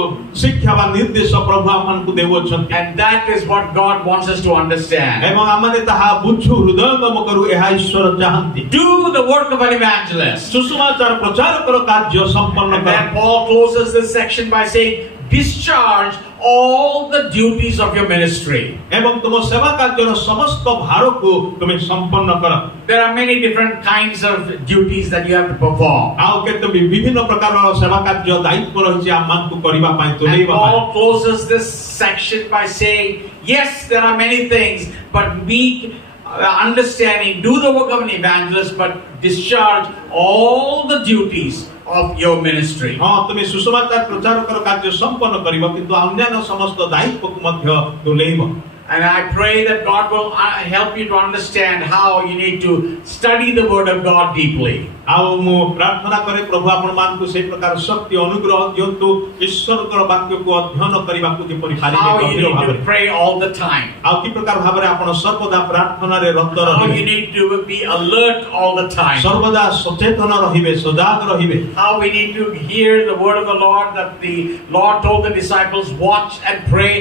ଶିକ୍ଷା ବା ନିର୍ଦ୍ଦେଶ ପ୍ରଭୁ ଆମମାନଙ୍କୁ ଦେଉଅଛନ୍ତି। And that is what God wants us to understand. ଏବଂ ଆମେ ତାହା ବୁଝୁ, ହୃଦୟଙ୍ଗମ କରୁ, ଏହା ଈଶ୍ୱର ଚାହାନ୍ତି। Do the work of an evangelist. ସୁସମାଚାର ପ୍ରଚାରକର କାର୍ଯ୍ୟ ସମ୍ପନ୍ନ And କର। then Paul closes this section by saying, discharge all the duties of your ministry. ଏବଂ ତୁମ ସେବା କାର୍ଯ୍ୟର ସମସ୍ତ ଭାରକୁ ତୁମେ ସମ୍ପନ୍ନ କର। There are many different kinds of duties that you have to perform. ଆଉ କେତେ ବିଭିନ୍ନ ପ୍ରକାରର ସେବା କାର୍ଯ୍ୟ ଦାୟିତ୍ୱ ରହିଛି ଆମମାନଙ୍କୁ କରିବା ପାଇଁ, And ତୁଲେଇବା ପାଇଁ। Paul closes this section by saying, yes, there are many things, but be understanding, do the work of an evangelist, but discharge all the duties of your ministry. ହଁ, ତୁମେ ସୁସମାଚାର ପ୍ରଚାରକର କାର୍ଯ୍ୟ ସମ୍ପନ୍ନ କରିବ କିନ୍ତୁ ଅନ୍ୟାନ୍ୟ ସମସ୍ତ ଦାୟିତ୍ୱକୁ ମଧ୍ୟ ତୁଲେଇବ। And I pray that God will help you to understand how you need to study the Word of God deeply. ଆଉ ମୁଁ ପ୍ରାର୍ଥନା କରେ ପ୍ରଭୁ ଆପଣମାନଙ୍କୁ ସେହି ପ୍ରକାର ଶକ୍ତି ଅନୁଗ୍ରହ ଦିଅନ୍ତୁ ଈଶ୍ୱରଙ୍କର ବାକ୍ୟକୁ ଅଧ୍ୟୟନ କରିବାକୁ ଯେପରି ପାରିବେ How you ଗଭୀର need ଭାବରେ। to pray all the time. ଆଉ କି ପ୍ରକାର ଭାବରେ ଆପଣ ସର୍ବଦା ପ୍ରାର୍ଥନାରେ ରତ How ରହିବେ, you need to be alert all the time. ସର୍ବଦା ସଚେତନ ରହିବେ, ସଜାଗ ରହିବେ। How we need to hear the word of the Lord, that the Lord told the disciples, watch and pray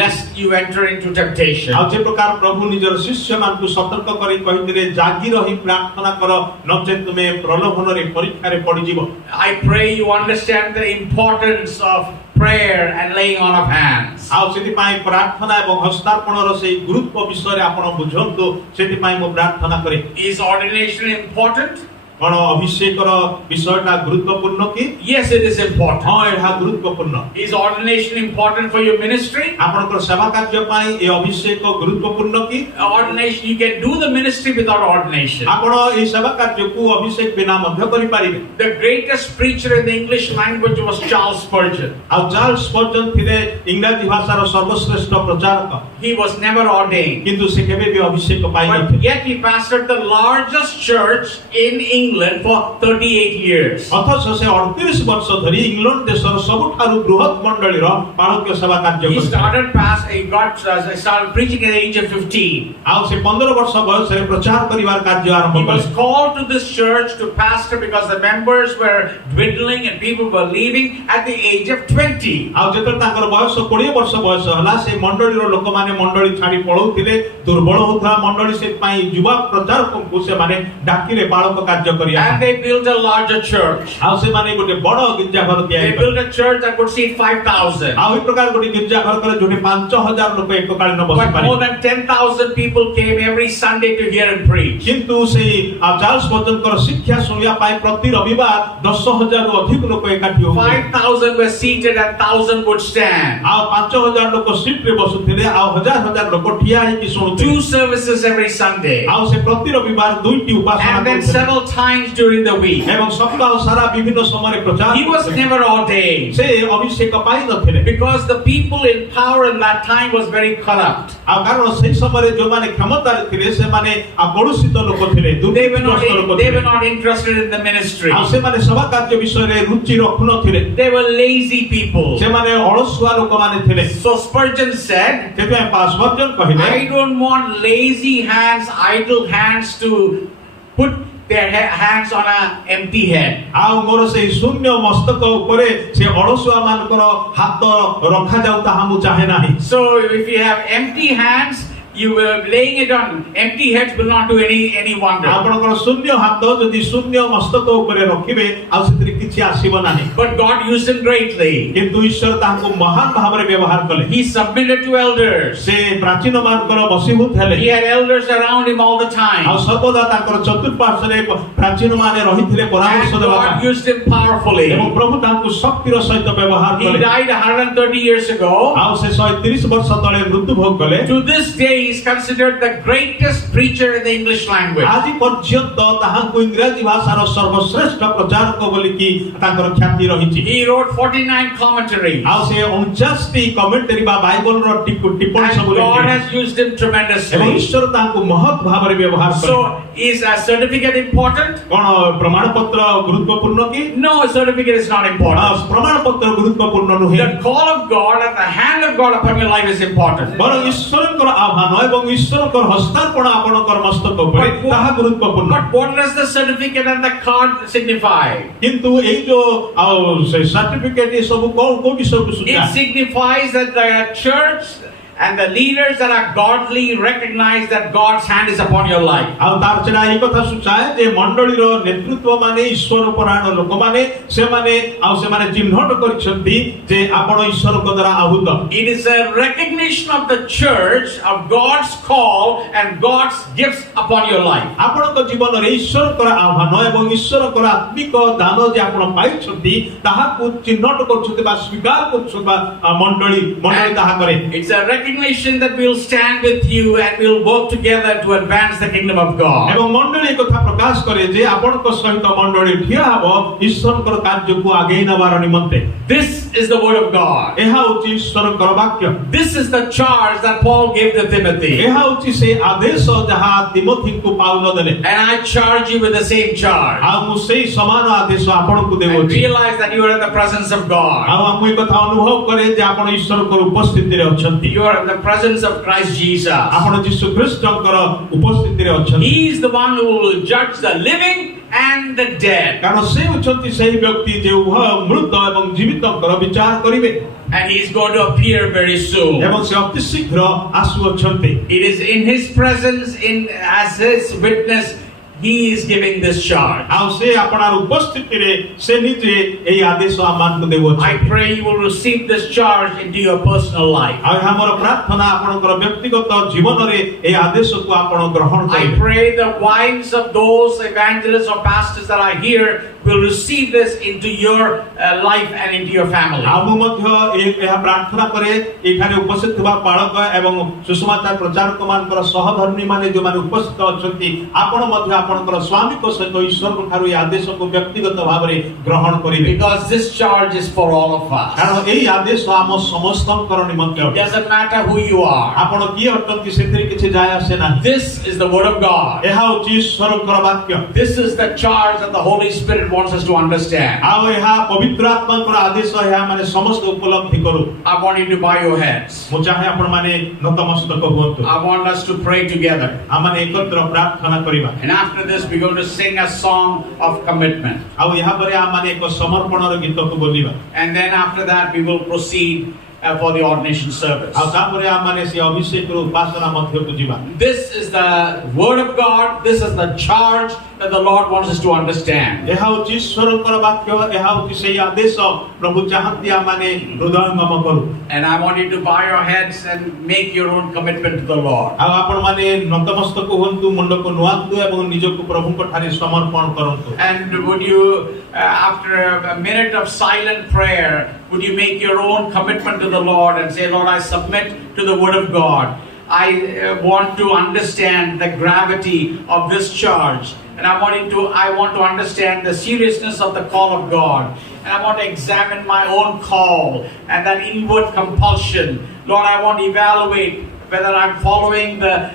lest you enter into temptation. ଆଉ ଯେ ପ୍ରକାର ପ୍ରଭୁ ନିଜର ଶିଷ୍ୟମାନଙ୍କୁ ସତର୍କ କରି କହିଥିଲେ ଜାଗି ରହି ପ୍ରାର୍ଥନା କର ନଚେତ୍ ତୁମେ ପ୍ରଲୋଭନରେ ପରୀକ୍ଷାରେ ପଡ଼ିଯିବ। I pray you understand the importance of prayer and laying on of hands. ଆଉ ସେଥିପାଇଁ ପ୍ରାର୍ଥନା ଏବଂ ହସ୍ତାର୍ପଣର ସେହି ଗୁରୁତ୍ୱ ବିଷୟରେ ଆପଣ ବୁଝନ୍ତୁ, ସେଥିପାଇଁ ମୁଁ ପ୍ରାର୍ଥନା କରେ। Is ordination important? କଣ ଅଭିଷେକର ବିଷୟଟା ଗୁରୁତ୍ୱପୂର୍ଣ୍ଣ କି? Yes, it is important. ହଁ, ଏହା ଗୁରୁତ୍ୱପୂର୍ଣ୍ଣ। Is ordination important for your ministry? ଆପଣଙ୍କର ସେବା କାର୍ଯ୍ୟ ପାଇଁ ଏ ଅଭିଷେକ ଗୁରୁତ୍ୱପୂର୍ଣ୍ଣ କି? Ordination, you can do the ministry without ordination. ଆପଣ ଏହି ସେବା କାର୍ଯ୍ୟକୁ ଅଭିଷେକ ବିନା ମଧ୍ୟ କରିପାରିବେ। The greatest preacher in the English language was Charles Spurgeon. ଆଉ ଚାର୍ଲସ ସ୍ପର୍ଜନ ଥିଲେ ଇଂରାଜୀ ଭାଷାର ସର୍ବଶ୍ରେଷ୍ଠ ପ୍ରଚାରକ, He was never ordained. କିନ୍ତୁ ସେ କେବେ ବି ଅଭିଷେକ But ପାଇନଥିଲେ। yet he pastored the largest church in England for 38 years. ଅଥଚ ସେ 38 ବର୍ଷ ଧରି ଇଂଲଣ୍ଡ ଦେଶର ସବୁଠାରୁ ବୃହତ ମଣ୍ଡଳୀର ପାଳକୀୟ ସେବା କାର୍ଯ୍ୟ He କରିଥିଲେ। started preaching at the age of 15. ଆଉ ସେ 15 ବର୍ଷ ବୟସରେ ପ୍ରଚାର କରିବାର କାର୍ଯ୍ୟ ଆରମ୍ଭ He was କଲେ। called to this church to pastor because the members were dwindling and people were leaving at the age of 20. ଆଉ ଯେତେବେଳେ ତାଙ୍କର ବୟସ 20 ବର୍ଷ ବୟସ ହେଲା, ସେ ମଣ୍ଡଳୀର ଲୋକମାନେ ମଣ୍ଡଳୀ ଛାଡି ପଳଉଥିଲେ, ଦୁର୍ବଳ ହଉଥିବା ମଣ୍ଡଳୀ, ସେଥିପାଇଁ ଯୁବ ପ୍ରଚାରକଙ୍କୁ ସେମାନେ ଡାକିଲେ ପାଳକ କାର୍ଯ୍ୟ କରିବା। And they built a larger church. ଆଉ ସେମାନେ ଗୋଟେ ବଡ ଗିର୍ଜାଘର ତିଆରି They କଲେ। built a church that could seat 5,000. ଆଉ ଏହି ପ୍ରକାର ଗୋଟେ ଗିର୍ଜାଘର କଲେ ଯୋଉଠି 5,000 ଲୋକ ଏକକାଳୀନ But more ବସିପାରିବେ। than 10,000 people came every Sunday to hear him preach. କିନ୍ତୁ ସେଇ ଚାର୍ଲସ ସ୍ପର୍ଜନଙ୍କର ଶିକ୍ଷା ଶୁଣିବା ପାଇଁ ପ୍ରତି ରବିବାର 10,000 ରୁ ଅଧିକ ଲୋକ ଏକାଠି ହଉଥିଲେ। 5,000 were seated and 1,000 would stand. ଆଉ 5,000 ଲୋକ ସିଟରେ ବସୁଥିଲେ, ଆଉ 1,000 ଲୋକ ଠିଆ ହେଇକି ଶୁଣୁଥିଲେ। 2 services every Sunday. ଆଉ ସେ ପ୍ରତି ରବିବାର 2ଟି ଉପାସନା And then କରୁଥିଲେ several times during the week. ଏବଂ ସପ୍ତାହ ସାରା ବିଭିନ୍ନ ସମୟରେ ପ୍ରଚାର He was କରୁଥିଲେ। never ordained ସେ ଅଭିଷେକ ପାଇନଥିଲେ because the people in power in that time was very corrupt. ଆଉ କାରଣ ସେହି ସମୟରେ ଯୋଉମାନେ କ୍ଷମତାରେ ଥିଲେ ସେମାନେ କଳୁଷିତ ଲୋକ ଥିଲେ, They were ଦୁର୍ନୀତିଗ୍ରସ୍ତ ଲୋକ not ଥିଲେ। interested in the ministry. ଆଉ ସେମାନେ ସଭା କାର୍ଯ୍ୟ ବିଷୟରେ ରୁଚି ରଖୁନଥିଲେ, They were lazy people. ସେମାନେ ଅଳସୁଆ ଲୋକମାନେ ଥିଲେ। So Spurgeon said, ସେଥିପାଇଁ ସ୍ପର୍ଜନ କହିଲେ, I don't want lazy hands, idle hands to put their hands on an empty head. ଆଉ ମୋର ସେଇ ଶୂନ୍ୟ ମସ୍ତକ ଉପରେ ସେ ଅଳସୁଆ ମାନଙ୍କର ହାତ ରଖାଯାଉ ତାହା ମୁଁ ଚାହେଁ ନାହିଁ। So if you have empty hands, you will laying it on empty heads will not do any wonder. ଆପଣଙ୍କର ଶୂନ୍ୟ ହାତ ଯଦି ଶୂନ୍ୟ ମସ୍ତକ ଉପରେ ରଖିବେ ଆଉ ସେଥିରେ କିଛି ଆସିବ ନାହିଁ। But God used him greatly. କିନ୍ତୁ ଈଶ୍ୱର ତାଙ୍କୁ ମହାନ ଭାବରେ ବ୍ୟବହାର କଲେ। He submitted to elders. ସେ ପ୍ରାଚୀନ ମାନଙ୍କର ବଶୀଭୂତ ହେଲେ। He had elders around him all the time. ଆଉ ସର୍ବଦା ତାଙ୍କର ଚତୁଃପାର୍ଶ୍ୱରେ ପ୍ରାଚୀନ ମାନେ ରହିଥିଲେ ପରାମର୍ଶ And ଦେବା God ପାଇଁ। used him powerfully. ଏବଂ ପ୍ରଭୁ ତାଙ୍କୁ ଶକ୍ତିର ସହିତ ବ୍ୟବହାର He କଲେ। died 130 years ago. ଆଉ ସେ 130 ବର୍ଷ ତଳେ ମୃତ୍ୟୁ ଭୋଗ କଲେ। To this day, he is considered the greatest preacher in the English language. ଆଜି ପର୍ଯ୍ୟନ୍ତ ତାହାଙ୍କୁ ଇଂରାଜୀ ଭାଷାର ସର୍ବଶ୍ରେଷ୍ଠ ପ୍ରଚାରକ ବୋଲିକି ତାଙ୍କର ଖ୍ୟାତି ରହିଛି। He wrote 49 commentaries. ଆଉ ସେ 49ଟି କମେଣ୍ଟାରୀ ବା ବାଇବଲର ଟିପ୍ପଣୀ And ସବୁ God ଲେଖିଲେ। has used him ଏବଂ tremendously. ଈଶ୍ୱର ତାଙ୍କୁ ମହତ୍ ଭାବରେ ବ୍ୟବହାର କଲେ। So, is a certificate important? କଣ ପ୍ରମାଣ ପତ୍ର ଗୁରୁତ୍ୱପୂର୍ଣ୍ଣ କି? No, a certificate is not important. ପ୍ରମାଣ ପତ୍ର ଗୁରୁତ୍ୱପୂର୍ଣ୍ଣ ନୁହେଁ। The call of God and the hand of God upon your life is important. ବରଂ ଈଶ୍ୱରଙ୍କର ଆହ୍ୱାନ ଏବଂ ଈଶ୍ୱରଙ୍କର ହସ୍ତାର୍ପଣ ଆପଣଙ୍କର ମସ୍ତକ ଉପରେ ତାହା ଗୁରୁତ୍ୱପୂର୍ଣ୍ଣ। But what does the certificate and the card signify? କିନ୍ତୁ ଏଇ ଯୋଉ ଆଉ ସେ ସାର୍ଟିଫିକେଟ ଏ ସବୁ କୋଉ ବିଷୟକୁ It ସୂଚାଏ? signifies that the church and the leaders that are godly recognize that God's hand is upon your life. ଆଉ ତାର ଛଡ଼ା ଏହି କଥା ସୂଚାଏ ଯେ ମଣ୍ଡଳୀର ନେତୃତ୍ୱ ମାନେ ଈଶ୍ୱର ପରାୟଣ ଲୋକମାନେ ସେମାନେ ଚିହ୍ନଟ କରିଛନ୍ତି ଯେ ଆପଣ ଈଶ୍ୱରଙ୍କ ଦ୍ୱାରା ଆହୁତ। It is a recognition of the church of God's call and God's gifts upon your life. ଆପଣଙ୍କ ଜୀବନରେ ଈଶ୍ୱରଙ୍କର ଆହ୍ୱାନ ଏବଂ ଈଶ୍ୱରଙ୍କର ଆତ୍ମିକ ଦାନ ଯେ ଆପଣ ପାଇଛନ୍ତି ତାହାକୁ ଚିହ୍ନଟ କରୁଛନ୍ତି ବା ସ୍ୱୀକାର କରୁଛନ୍ତି ବା ମଣ୍ଡଳୀ ତାହା କରେ। It's a recognition that we'll stand with you and we'll work together to advance the kingdom of God. ଏବଂ ମଣ୍ଡଳୀ କଥା ପ୍ରକାଶ କରେ ଯେ ଆପଣଙ୍କ ସହିତ ମଣ୍ଡଳୀ ଠିଆ ହେବ ଈଶ୍ୱରଙ୍କର କାର୍ଯ୍ୟକୁ ଆଗେଇ ନେବାର ନିମନ୍ତେ। This is the word of God. ଏହା ହେଉଛି ଈଶ୍ୱରଙ୍କର ବାକ୍ୟ। This is the charge that Paul gave to Timothy. ଏହା ହେଉଛି ସେ ଆଦେଶ ଯାହା ତିମୋଥୀଙ୍କୁ ପାଉଲ ଦେଲେ। And I charge you with the same charge. ଆଉ ମୁଁ ସେଇ ସମାନ ଆଦେଶ ଆପଣଙ୍କୁ And ଦେଉଅଛି। realize that you are in the presence of God. ଆଉ ମୁଁ ଏ କଥା ଅନୁଭବ କରେ ଯେ ଆପଣ ଈଶ୍ୱରଙ୍କର ଉପସ୍ଥିତିରେ ଅଛନ୍ତି। You are in the presence of Christ Jesus. ଆପଣ ଯୀଶୁ ଖ୍ରୀଷ୍ଟଙ୍କର ଉପସ୍ଥିତିରେ ଅଛନ୍ତି। He is the one who will judge the living and the dead. କାରଣ ସେ ହେଉଛନ୍ତି ସେହି ବ୍ୟକ୍ତି ଯେ ଉଭୟ ମୃତ ଏବଂ ଜୀବିତଙ୍କର ବିଚାର କରିବେ। And he is going to appear very soon. ଏବଂ ସେ ଅତି ଶୀଘ୍ର ଆସୁଅଛନ୍ତି। It is in his presence, as his witness, he is giving this charge. ଆଉ ସେ ଆପଣାର ଉପସ୍ଥିତିରେ ସେ ନିଜେ ଏହି ଆଦେଶ ଆମମାନଙ୍କୁ ଦେଉଅଛନ୍ତି। I pray you will receive this charge into your personal life. ଆଉ ଆମର ପ୍ରାର୍ଥନା ଆପଣଙ୍କର ବ୍ୟକ୍ତିଗତ ଜୀବନରେ ଏହି ଆଦେଶକୁ ଆପଣ ଗ୍ରହଣ I କରିବେ। pray the wives of those evangelists or pastors that are here will receive this into your life and into your family. ଆଉ ମୁଁ ମଧ୍ୟ ଏହା ପ୍ରାର୍ଥନା କରେ ଏଠାରେ ଉପସ୍ଥିତ ଥିବା ପାଳକ ଏବଂ ସୁସମାଚାର ପ୍ରଚାରକ ମାନଙ୍କର ସହଧର୍ମୀ ମାନେ ଯେଉଁମାନେ ଉପସ୍ଥିତ ଅଛନ୍ତି ଆପଣ ମଧ୍ୟ ଆପଣଙ୍କର ସ୍ୱାମୀଙ୍କ ସହିତ ଈଶ୍ୱରଙ୍କ ଠାରୁ ଏହି ଆଦେଶକୁ ବ୍ୟକ୍ତିଗତ ଭାବରେ ଗ୍ରହଣ କରିବେ। Because this charge is for all of us. କାରଣ ଏହି ଆଦେଶ ଆମ ସମସ୍ତଙ୍କର ନିମନ୍ତେ It doesn't matter who you are. ଆପଣ କିଏ ଅଟନ୍ତି ସେଥିରେ କିଛି ଯାଏ ଆସେ ନାହିଁ। This is the word of God. ଏହା ହେଉଛି ଈଶ୍ୱରଙ୍କର ବାକ୍ୟ। This is the charge that the Holy Spirit wants us to understand. ଆଉ ଏହା ପବିତ୍ର ଆତ୍ମାଙ୍କର ଆଦେଶ ଏହା ମାନେ ସମସ୍ତେ ଉପଲବ୍ଧି କରୁ। I want you to bow your heads. ମୁଁ ଚାହେଁ ଆପଣ ମାନେ ନତମସ୍ତକ ହୁଅନ୍ତୁ। I want us to pray together. ଆମେ ଏକତ୍ର ପ୍ରାର୍ଥନା କରିବା। And after this, we're going to sing a song of commitment. ଆଉ ଏହା ପରେ ଆମେ ଏକ ସମର୍ପଣର ଗୀତକୁ ବୋଲିବା। And then after that, we will proceed for the ordination service. ଆଉ ତାପରେ ଆମେ ସେ ଅଭିଷେକର ଉପାସନା ମଧ୍ୟକୁ ଯିବା। This is the word of God. This is the charge that the Lord wants us to understand. ଏହା ହେଉଛି ଈଶ୍ୱରଙ୍କର ବାକ୍ୟ। ଏହା ହେଉଛି ସେହି ଆଦେଶ ପ୍ରଭୁ ଚାହାନ୍ତି ଆମେ ହୃଦୟଙ୍ଗମ କରୁ। And I want you to bow your heads and make your own commitment to the Lord. ଆଉ ଆପଣ ମାନେ ନତମସ୍ତକ ହୁଅନ୍ତୁ, ମୁଣ୍ଡକୁ ନୁଆନ୍ତୁ ଏବଂ ନିଜକୁ ପ୍ରଭୁଙ୍କ ଠାରେ ସମର୍ପଣ କରନ୍ତୁ। And would you, after a minute of silent prayer, would you make your own commitment to the Lord and say, Lord, I submit to the word of God. I want to understand the gravity of this charge. And I want to understand the seriousness of the call of God. And I want to examine my own call and that inward compulsion. Lord, I want to evaluate whether I'm following the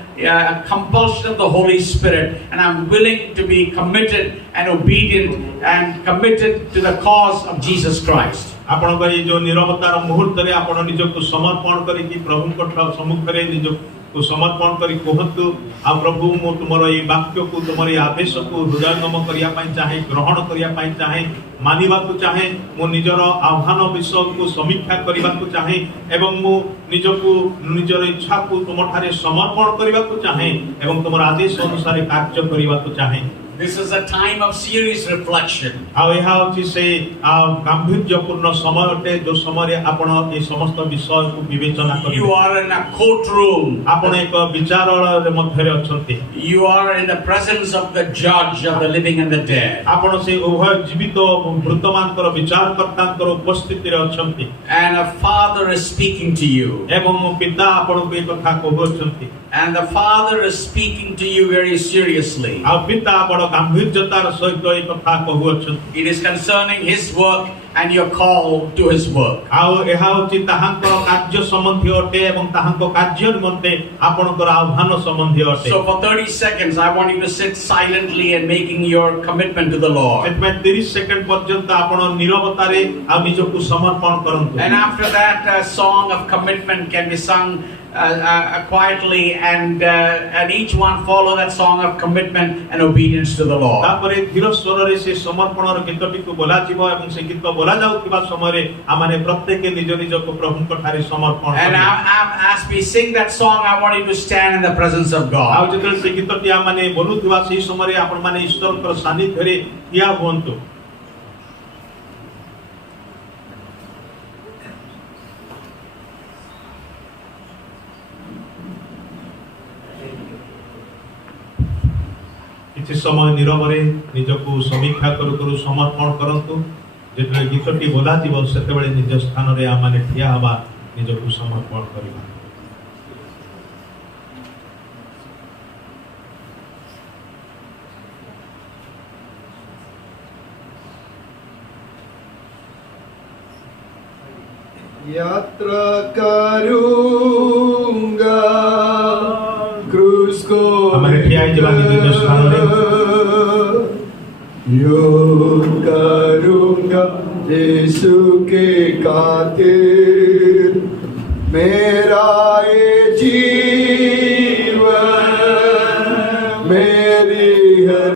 compulsion of the Holy Spirit, and I'm willing to be committed and obedient and committed to the cause of Jesus Christ. ଆପଣଙ୍କ ଏଇ ଯୋଉ ନିରବତାର ମୁହୂର୍ତ୍ତରେ ଆପଣ ନିଜକୁ ସମର୍ପଣ କରିକି ପ୍ରଭୁଙ୍କ ସମ୍ମୁଖରେ ନିଜକୁ को समर्पण करी कहतु आ प्रभु मु तुमर ये वाक्य को तुमर ये आदेश को हृदयंगम करिया पाई चाहे ग्रहण करिया पाई चाहे मानिबा को चाहे मु निजर आह्वान विषय को समीक्षा करिबा को चाहे एवं मु निजको निजर इच्छा को तुम ठारे समर्पण करिबा को चाहे एवं तुमर आदेश अनुसार कार्य करिबा को चाहे This is a time of serious reflection. आ एहा होची से गांभीर्यपूर्ण समय अटे जो समय रे आपण ए समस्त विषय को विवेचना करिबे You are in a courtroom. आपण एक विचारालय रे मध्य रे अछंती You are in the presence of the judge of the living and the dead. आपण से उभय जीवित वर्तमानकर विचारकर्तांकर उपस्थिति रे अछंती And a father is speaking to you. एवं पिता आपण को एक कथा कहउछंती And the father is speaking to you very seriously. आ पिता बड़ गांभीर्यतार सहित एक कथा कहउछंती It is concerning his work and your call to his work. आ एहा होची ताहांकर कार्य संबंधी अटे एवं ताहांकर कार्य निमंते आपणकर आह्वान संबंधी अटे So for 30 seconds I want you to sit silently and making your commitment to the Lord. सेतमे 30 सेकंड पर्यंत आपण नीरवतारे आ निजको समर्पण करंतु And after that a song of commitment can be sung quietly and each one follow that song of commitment and obedience to the Lord. तापरे धीर स्वर रे से समर्पणर गीतटी को बोला जीवो एवं से गीत बोला जाउतिबा समय रे आमाने प्रत्येक निज निज को प्रभु को ठारे समर्पण And as we sing that song I want you to stand in the presence of आ God. जेतल से गीतटी आमाने बोलुतिबा से समय रे आपण माने ईश्वरकर सानिध्य रे किया होंतु किछि समय नीरवरे निजको समीक्षा करू करू समर्पण करंतु जेतले गीतटी बोला जीव सेतेबेले निज स्थान रे आमाने ठिया हबा निजको समर्पण करिबा यात्रा करूंगा क्रूस को हमारे ठिया जीवा निज स्थान रे योग करूंगा यीशु के खातिर मेरा ये जीवन